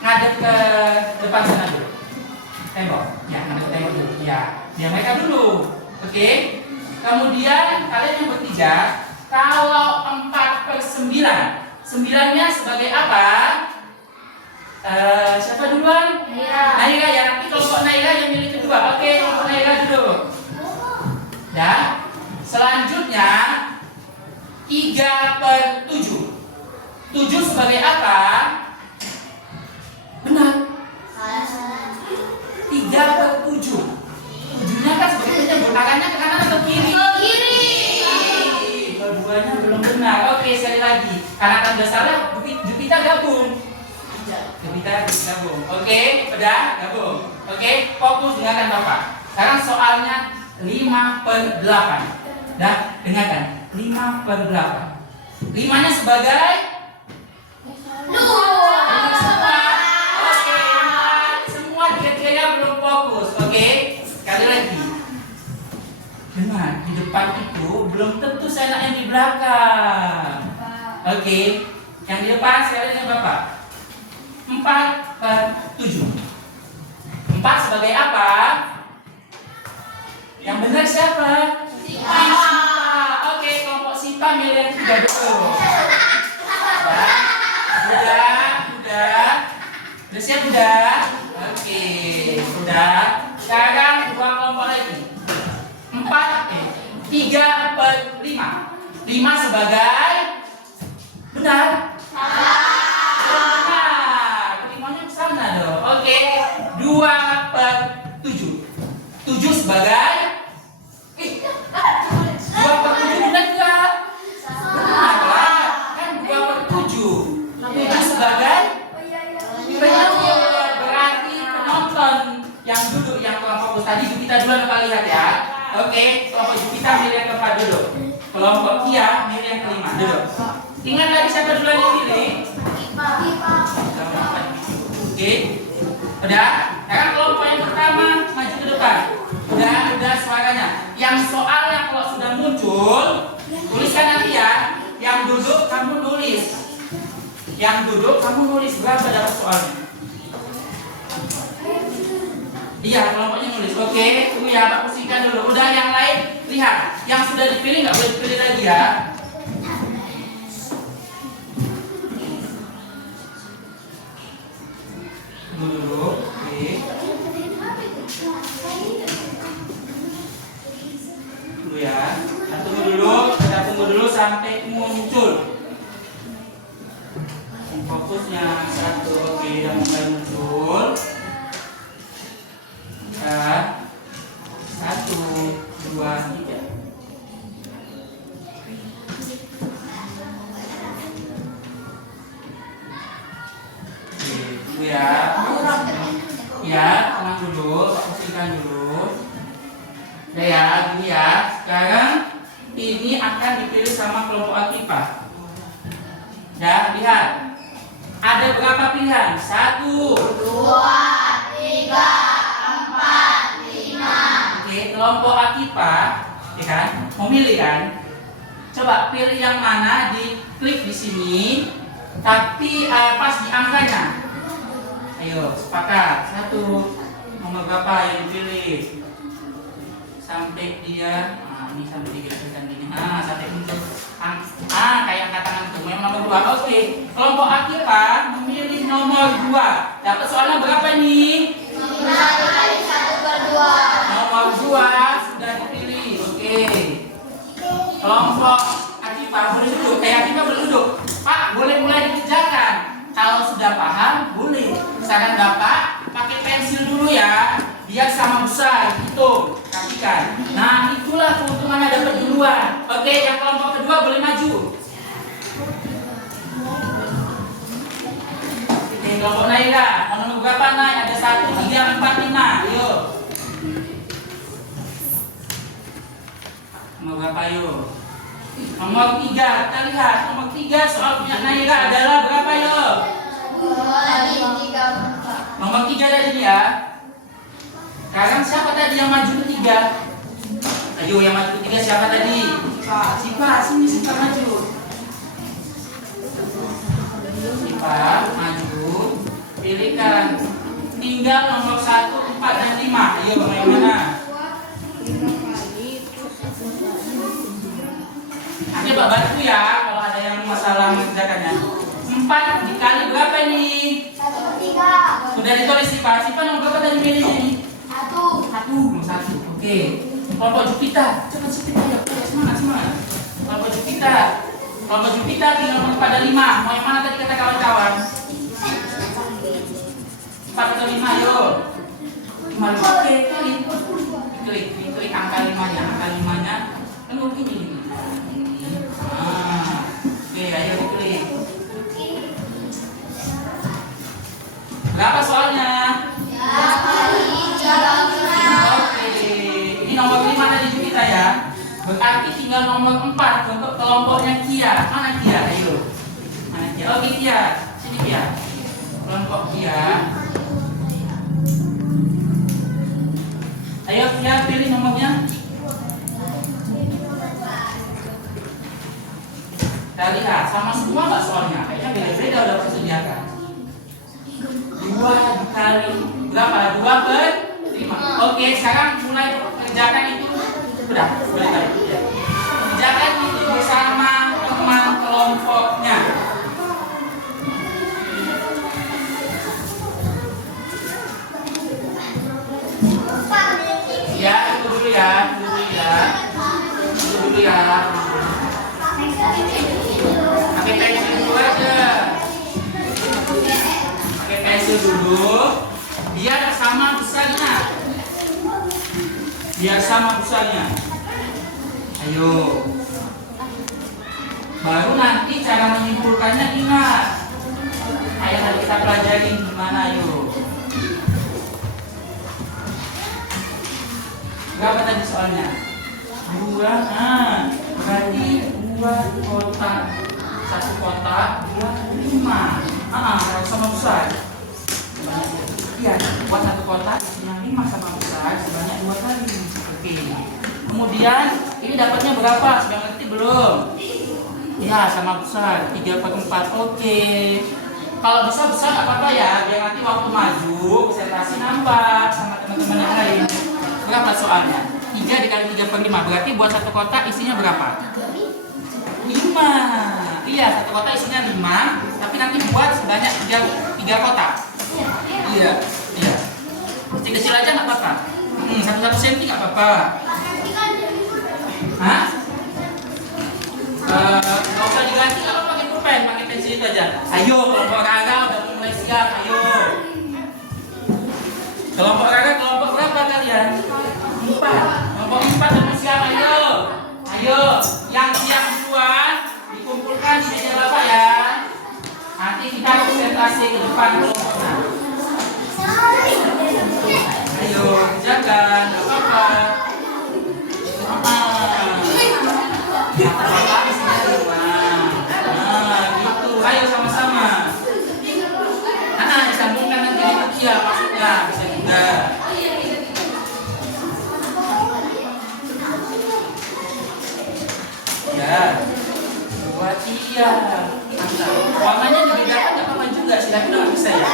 ngadep ke depan sana dulu. Tembok. Ya, ngadep tembok dulu. Ya, mereka dulu. Oke. Kemudian kalian yang bertiga, kalau 4/9, 9-nya sebagai apa? Siapa duluan? Naira ya, nanti kelompok Naira yang milih kedua. Oke, kelompok Naira dulu. Dan selanjutnya 3/7. 7 sebagai apa? Benar. 3/7. 7-nya kan sebetulnya arahnya ke kanan atau kiri? Ke kiri. Keduanya belum benar. Oke, sekali lagi. Karena kan udah salah, Jupiter gabung. Oke, udah gabung. Oke, fokus dengarkan Bapak. Sekarang soalnya 5/8. Dah, dengarkan. 5/8. 5-nya sebagai 2. Semua dia belum fokus. Oke, sekali lagi. Dengar, di depan itu belum tentu seenak yang di belakang. Oke, yang di depan sekali dengan Bapak. 4/7. 4 sebagai apa? Yang benar siapa? Sipa. Oke, kelompok Sipa milih yang 3 betul. Udah siap udah? Oke, udah. Sekarang 2 kelompok lagi. 3/5. 5 sebagai benar. yang duduk yang kelompok tadi Jupiter dulu Bapak lihat ya. Oke, kelompok Jupiter milih yang keempat duduk. Kelompok Kia milih yang kelima duduk. Ingat tadi siapa duluan yang pilih? Oke, udah. Sekarang kelompok yang pertama maju ke depan. Udah suaranya. Yang soalnya kalau sudah muncul, tuliskan nanti ya. Yang duduk kamu nulis. Yang duduk kamu nulis berapa dapat soalnya. Iya, kelompoknya nulis. Oke, tunggu ya, Pak pusingkan dulu. Udah, yang lain lihat. Yang sudah dipilih nggak boleh dipilih lagi ya. Tunggu dulu. Oke. Tunggu ya. Kita tunggu dulu sampai muncul. Fokusnya satu. Oke, yang mulai muncul. Ya. 1, 2, 3. Oke, tunggu ya. Ya, tenang dulu, pusingkan dulu. Udah ya, gini ya. Sekarang ini akan dipilih sama kelompok Akifah. Ya, lihat. Ada berapa pilihan? 1, 2, 3, 4, 5. Oke, kelompok Akifah, ya kan? Mau milih kan? Coba pilih yang mana, diklik di sini, tapi pas di angkanya. Ayo, sepakat. 1, nomor berapa yang dipilih? Sampai dia, ini sampai digerakkan gini. Sampai muncul. Kayak angkat tangan tuh. Yang nomor 2. Oke, kelompok Akifah memilih nomor 2. Dapat soalnya berapa nih? 5 dikali 1/2. Nomor 2 sudah dipilih. Oke. Kelompok Akifah boleh duduk. Akifah boleh duduk. Pak, boleh mulai dikerjakan. Kalau sudah paham, boleh. Saran Bapak, pakai pensil dulu ya. Biar sama besar, hitung, perhatikan. Nah, itulah keuntungannya dapat duluan. Oke, yang kelompok kedua boleh maju. Oke, kelompok Naira, nomor berapa naik? Ada 1, 3, 4, 5. Ayo. Nomor berapa yuk? Nomor 3, kita lihat. Nomor 3 soal punya Naira adalah berapa yuk? Nomor 3 tadi ya. Sekarang siapa tadi yang maju ke 3? Ayo, yang maju ke 3 siapa tadi? Sipa, sini Sipa maju. Sipa maju. Pilihkan. Tinggal nomor 1, 4, dan 5. Ayo, bagaimana? Nanti Pak bantu ya kalau ada yang masalah mengerjakannya. 4 dikali berapa nih? 1/3. Sudah ditulis Sipa. Sipa nomor berapa tadi pilih ini? 1. Oke. Kelompok Jupiter. Cepat ya. Semangat. Kelompok Jupiter. Kelompok Jupiter tinggal nomor pada 5. Mau yang mana tadi kata kawan-kawan? 4 atau 5, yuk. 5. Oke, klik angka 5-nya. Angka 5-nya kan begini. Oke, ayo diklik. Berapa soalnya? Oke, ini nomor 5 tadi kita ya. Berarti tinggal nomor 4 untuk kelompoknya Kia. Mana Kia? Ayo. Mana Kia? Oke Kia, sini Kia. Kelompok Kia. Ayo Kia, pilih nomornya. Kita lihat sama semua nggak soalnya? Kayaknya beda-beda udah persediakan. 2 dikali berapa? 2/5. Oke, sekarang mulai kerjakan itu. Udah tadi. Ya. Kerjakan itu bersama teman kelompoknya. Ya, itu dulu ya. Pakai pensil dulu aja. Pakai pensil dulu. Biar sama besarnya. Ayo. Baru nanti cara menyimpulkannya ingat. Ayo nanti kita pelajari gimana yuk. Berapa tadi soalnya? 2. Nah, berarti 2 kotak. 1 kotak 5. Sama besar. Iya, buat 1 kotak yang 5 sama besar sebanyak 2 kali. Oke. Kemudian ini dapatnya berapa? Sudah ngerti belum? Ya, sama besar 3/4. Oke. Kalau bisa besar nggak apa-apa ya, biar nanti waktu maju presentasi nampak sama teman-teman yang lain. Berapa soalnya? 3 dikali 3/5 berarti buat 1 kotak isinya berapa? 5. Iya, 1 kotak isinya 5, tapi nanti buat sebanyak 3 kotak. Iya. Kecil-kecil aja nggak apa-apa. 1 senti nggak apa-apa. Hah? Nggak usah diganti, kalau pakai pulpen, pakai pensil itu aja. Ayo, kelompok Rara udah mulai siap, ayo. Kelompok Rara, kelompok berapa kalian? 4. Kelompok 4 udah siap, ayo. Ayo, yang siap duluan dikumpulkan di meja Bapak ya. Nanti kita presentasi ke depan kelompoknya. Ayo, jaga, nggak apa-apa. Gitu. Ayo sama-sama. Disambungkan nanti di ya maksudnya bisa juga. Ya. Buat iya. Warnanya dibedakan nggak apa-apa juga, silakan bisa ya.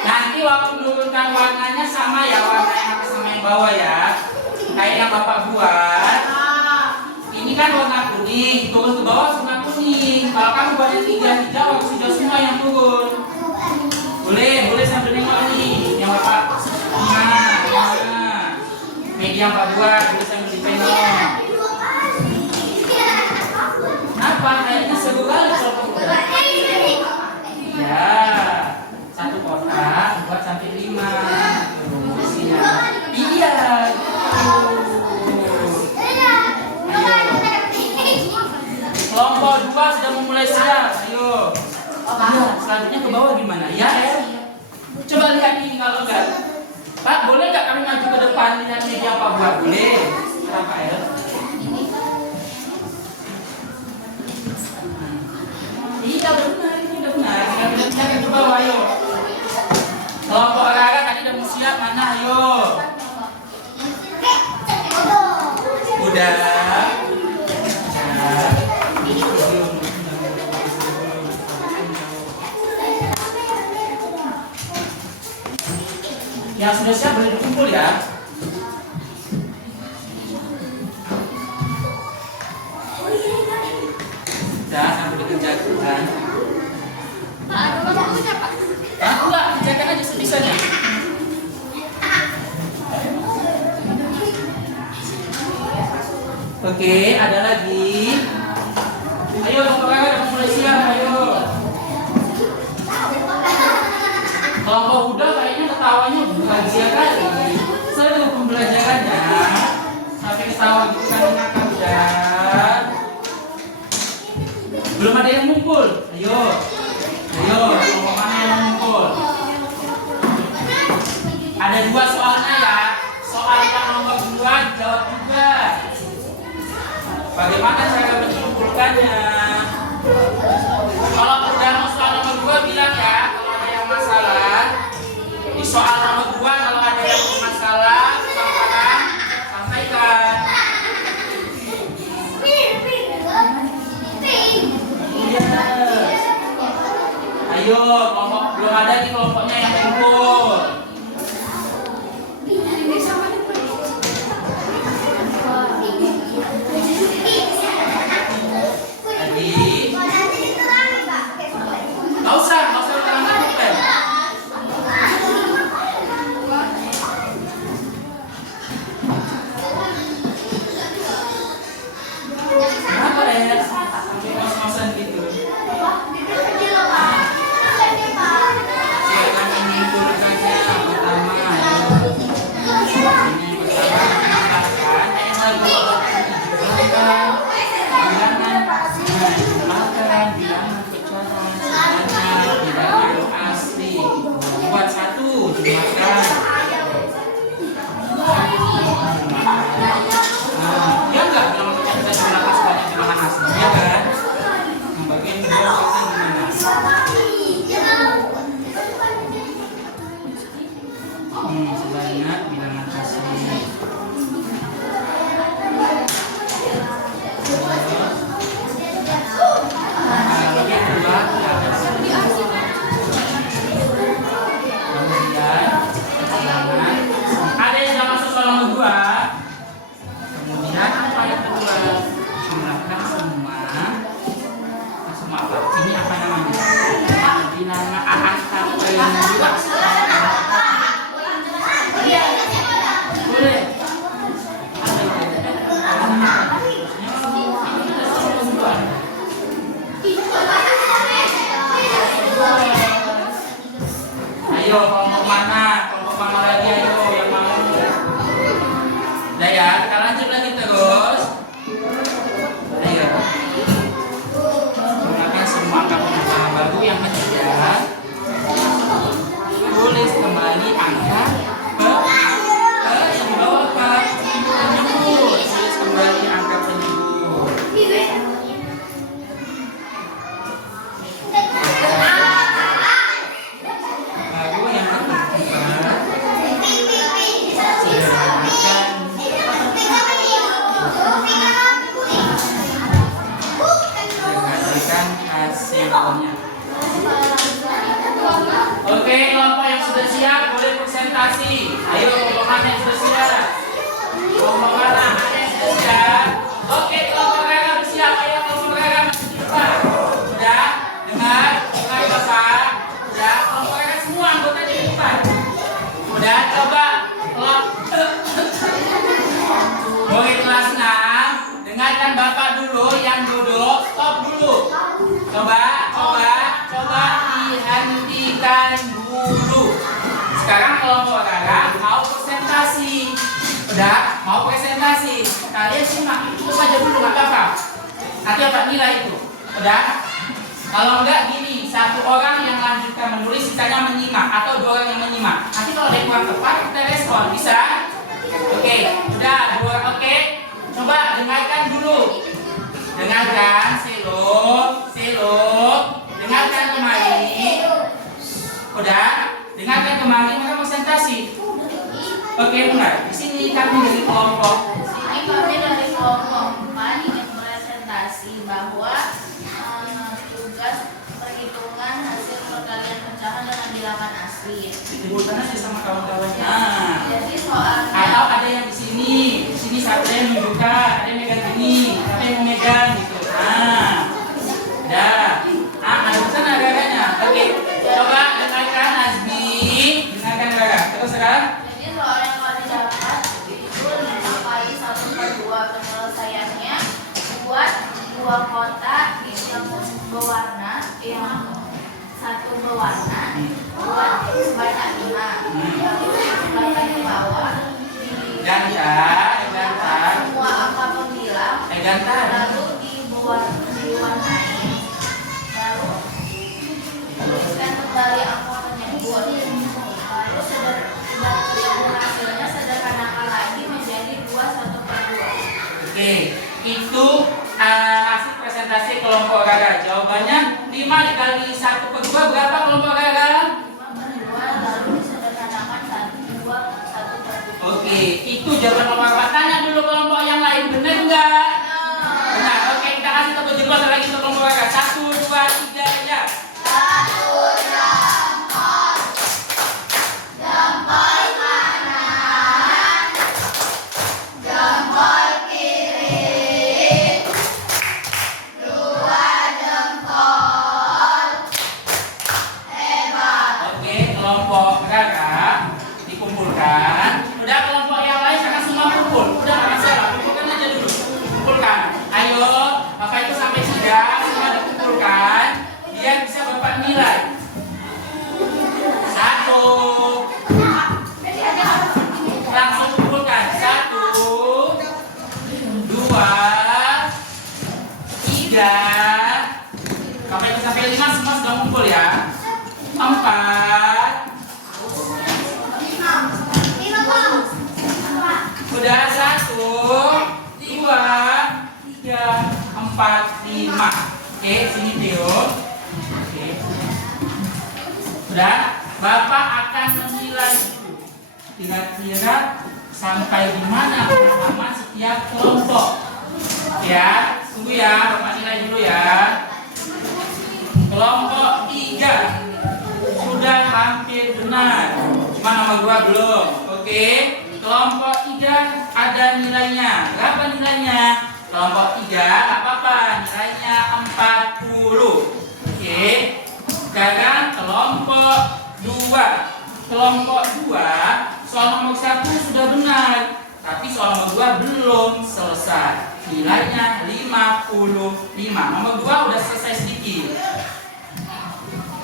Nanti waktu menurunkan warnanya sama ya, warna yang atas sama yang bawah ya. Kayak yang Bapak buat. Ini kan warna kuning, turun ke bawah warna kuning. Kalau kamu buat yang 3 hijau, harus hijau semua yang turun. Boleh sambil nengok ini. Yang Bapak media yang Bapak buat, boleh sambil ditengok. Apa? Kayaknya seru kali kalau kamu buat. Ya, 1 kotak buat sampai 5. Iya. Kelompok 2 sudah memulai siap. Ayo. Selanjutnya ke bawah gimana? Ya. Coba lihat ini kalau enggak. Pak, boleh enggak kami maju ke depan lihat media Pak buat? Boleh. Kenapa ya? Iya benar, ini udah benar. Kita ke bawah, ayo. Kelompok Rara tadi udah mau siap, mana ayo? Udah. Yang sudah siap boleh dikumpul ya. Sudah sampai dikerjakan. Pak, ada waktunya Pak. Enggak, kerjakan aja sebisanya. Oke, ada lagi. Ayo, kelompok kakak udah mulai siap, ayo. Kelompok udah kayaknya ketawanya bahagia kali. Seru pembelajarannya. Sampai ketawa gitu kan ngakak udah. Belum ada yang ngumpul. Ayo, kelompok mana yang ngumpul? Ada 2 soalnya ya. Soal yang nomor 2 dijawab juga. Bagaimana cara menyimpulkannya? Kalau udah mau soal nomor 2 bilang ya. Kalau ada yang masalah di soal nomor 2, kalau ada yang masalah kawan-kawan sampaikan. Iya. Ayo, kelompok belum ada nih kelompoknya yang kumpul. Nggak usah ulangi pulpen. Kenapa ya? Sampai ngos-ngosan gitu. Silakan menyimpulkannya. nilainya juga. Boleh. Ayo kelompok mana? Kelompok mana lagi ayo yang mau? Udah ya, kita lanjut lagi terus. Ayo. Gunakan semua kata baru yang ketiga. Tulis kembali angka yang bawah Pak. Penyebut. Tulis kembali angka penyebut. Baru yang ketiga. Sederhanakan hasilnya. Oke, kelompok yang sudah siap boleh presentasi. Ayo kelompok mana yang sudah siap? Kelompok mana? Ada yang sudah siap? Oke, kelompok kakak siap. Ayo kelompok kakak masih cepat. Sudah? Dengar? Dengar Bapak? Sudah? Kelompok kakak semua anggota di depan. Sudah? Coba Oke, kelas 6. Dengarkan Bapak dulu yang duduk. Stop dulu. Coba dihentikan dulu. Sekarang kelompok kakak mau presentasi. Udah, mau presentasi. Kalian simak itu aja dulu, nggak apa-apa. Nanti apa nilai itu? Udah? Kalau enggak gini, satu orang yang lanjutkan menulis, sisanya menyimak atau dua orang yang menyimak. Nanti kalau ada yang kurang tepat kita respon, bisa? Oke, udah dua. Oke, coba dengarkan dulu. Dengarkan, siluk. Dengarkan kembali. Udah, dengarkan kembali maka presentasi. Oke, mulai. Di sini kami dari kelompok. Sini kami dari kelompok 4 ingin presentasi bahwa tugas perhitungan hasil perkalian pecahan dengan bilangan asli. Disebutkan aja sama kawan-kawannya. Jadi soalnya Atau ada yang di sini satu yang menunjukkan, ada yang megang gini, ada yang megang gitu. Dah. Ada pesan agak-agaknya. Oke, coba dengarkan Azmi, dengarkan kakak. Terus sekarang. jadi soal yang kali dapat itu 5 kali 1/2. Penyelesaiannya buat dua kotak yang berwarna, yang satu berwarna, buat sebanyak 5. Lalu di bawah Gantar. semua angka pembilang, Gantar. lalu diwarnai, lalu tuliskan kembali angka penyebut, lalu hasilnya sederhanakan lagi menjadi 2/1/2. Oke, itu hasil presentasi kelompok kakak. Jawabannya 5 dikali 1/2 berapa kelompok kakak? 5/2 lalu disederhanakan 1/2. Oke, itu jawaban kelompok kakak. Tanya dulu kelompok yang lain, benar enggak? Benar. Oke, kita kasih satu jempol lagi untuk kelompok kakak. 1, 2, 3 ya. Oke, kelompok kakak dikumpulkan. Udah kelompok yang lain jangan semua kumpul. Udah nggak masalah, kumpulkan aja dulu. Kumpulkan. Ayo, Bapak itu sampai 3 semua dikumpulkan. Biar bisa Bapak nilai. 1. Langsung kumpulkan. 1, 2, 3. Bapak itu sampai 5 semua sudah kumpul ya. 4. Sudah 1, 2, 3, 4, 5. Oke, sini Theo. Oke. Sudah, Bapak akan menilai itu. Kira-kira sampai di mana pemahaman setiap kelompok. Ya, tunggu ya, Bapak nilai dulu ya. Kelompok 3 sudah hampir benar. Cuma nomor 2 belum. Oke. Kelompok 3 ada nilainya. Berapa nilainya? Kelompok 3 apa-apa? Nilainya 40. Oke. Sekarang kelompok 2. Kelompok 2, soal nomor 1 sudah benar, tapi soal nomor 2 belum selesai. Nilainya 55. Nomor 2 udah selesai sedikit.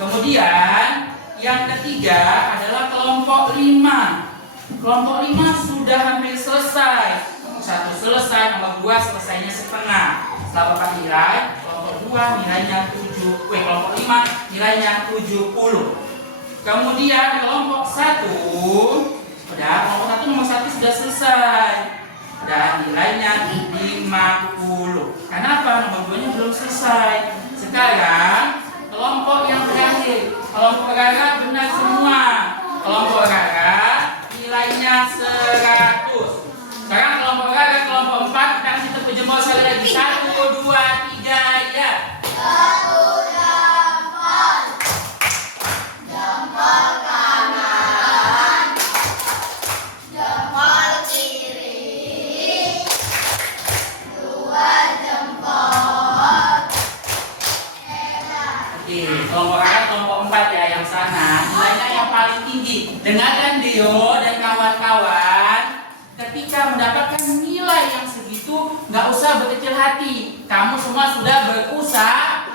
Kemudian yang ketiga adalah kelompok 5. Kelompok 5 sudah hampir selesai. Nomor 1 selesai, nomor 2 selesainya setengah. Setelah Bapak nilai, kelompok 2 nilainya 7. Kelompok 5 nilainya 70. Kemudian kelompok 1, kelompok 1 nomor 1 sudah selesai. Dan nilainya 50. Kenapa? Nomor 2-nya belum selesai. Sekarang kelompok yang terakhir, kelompok Rara benar semua. Kelompok Rara nilainya 100. Sekarang kelompok Rara, kelompok 4, kita kasih tepuk jempol sekali lagi. 1, 2, 3, ya. Jempol kanan, jempol kiri, 2 jempol. Oke, kelompok Rara kelompok 4 ya, yang sana. Nilainya yang paling tinggi. Dengarkan Dio dan kawan-kawan. Ketika mendapatkan nilai yang segitu, nggak usah berkecil hati. Kamu semua sudah berusaha.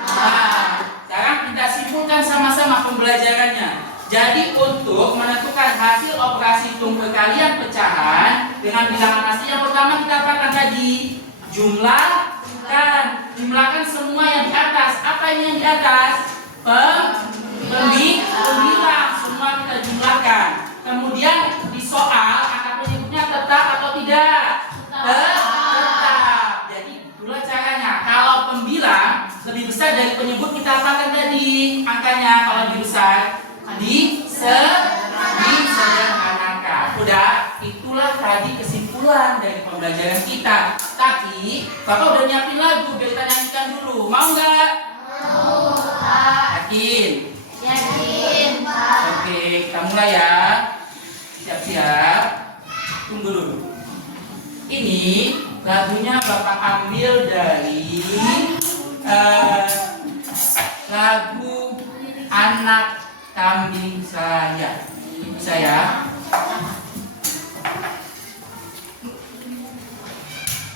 Sekarang kita simpulkan sama-sama pembelajarannya. Jadi untuk menentukan hasil operasi hitung perkalian pecahan dengan bilangan asli, yang pertama kita apakan tadi? Jumlahkan. Jumlahkan semua yang di atas. Apa ini yang di atas? Pembilang. Semua kita jumlahkan. Kemudian di soal angka penyebutnya tetap atau tidak? Tetap. Jadi itulah caranya. Kalau pembilang lebih besar dari penyebut, kita apakan tadi angkanya? Kalau lebih besar disederhanakan. Udah, itulah tadi kesimpulan dari pembelajaran kita. Tapi Bapak udah nyiapin lagu biar kita nyanyikan dulu. Mau nggak? Mau. Yakin? Yakin, Pak. Oke, kita mulai ya. Siap-siap. Tunggu dulu. Ini lagunya Bapak ambil dari lagu Anak Kambing Saya. Bisa ya?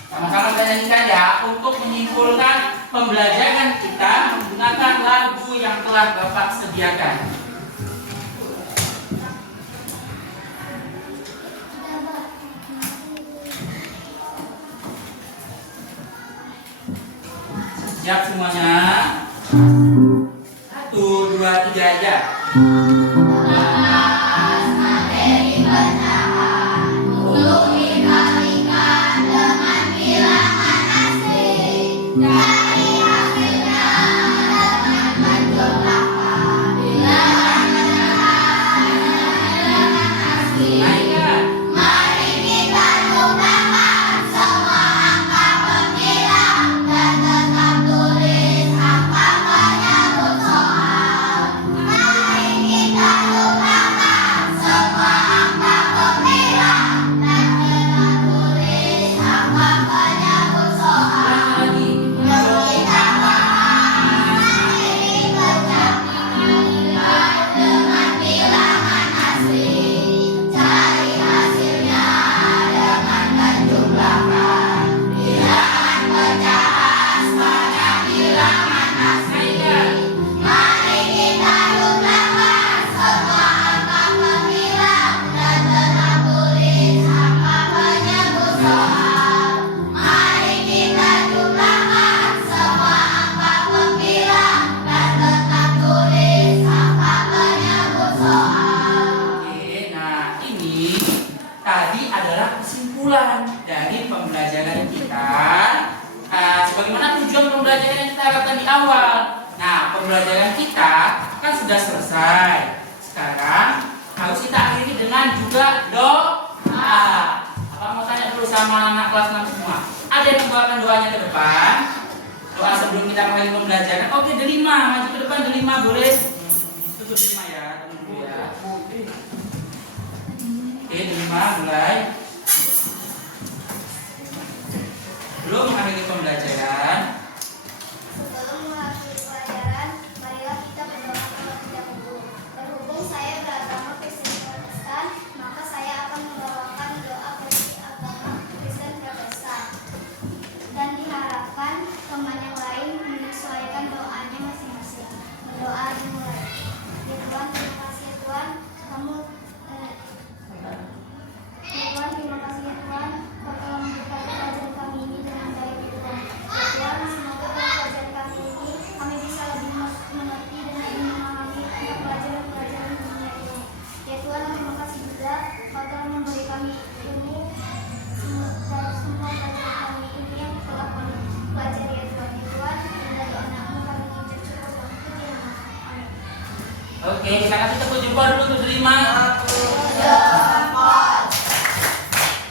Sama-sama kita nyanyikan ya, untuk menyimpulkan pembelajaran kita menggunakan lagu yang telah Bapak sediakan. Siap semuanya? 1, 2, 3 aja. Dari pembelajaran kita, sebagaimana tujuan pembelajaran yang kita harapkan di awal. Nah, pembelajaran kita kan sudah selesai. Sekarang harus kita akhiri dengan juga doa. Apa mau tanya dulu sama anak kelas 6 semua? Ada yang membawakan doanya ke depan? Doa sebelum kita mulai pembelajaran. Oke, delima, maju ke depan delima boleh. Tutup delima ya, tunggu ya. Oke, delima mulai. Belum mengakhiri pembelajaran. Sebelum mengakhiri pelajaran, marilah kita berdoa terlebih dahulu. Berhubung saya Oke, kita kasih tepuk jempol dulu untuk terima.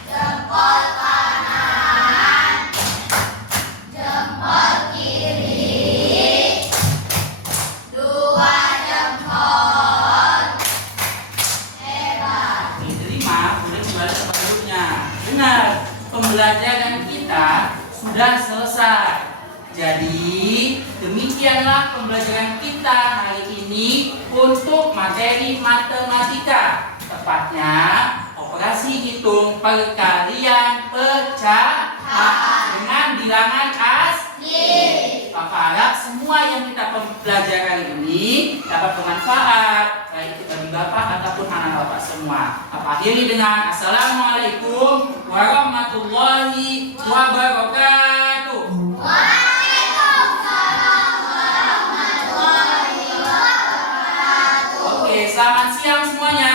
Jempol kanan, jempol kiri, 2 jempol. Hebat. Diterima, kemudian kembali ke tempat duduknya. Benar, pembelajaran kita sudah selesai. Jadi, demikianlah pembelajaran kita hari ini untuk materi matematika. Tepatnya, operasi hitung perkalian pecahan dengan bilangan asli. Bapak harap semua yang kita pelajaran ini dapat bermanfaat baik itu bagi Bapak ataupun anak Bapak semua. Bapak akhiri dengan Assalamualaikum warahmatullahi wabarakatuh. Oke, selamat siang semuanya.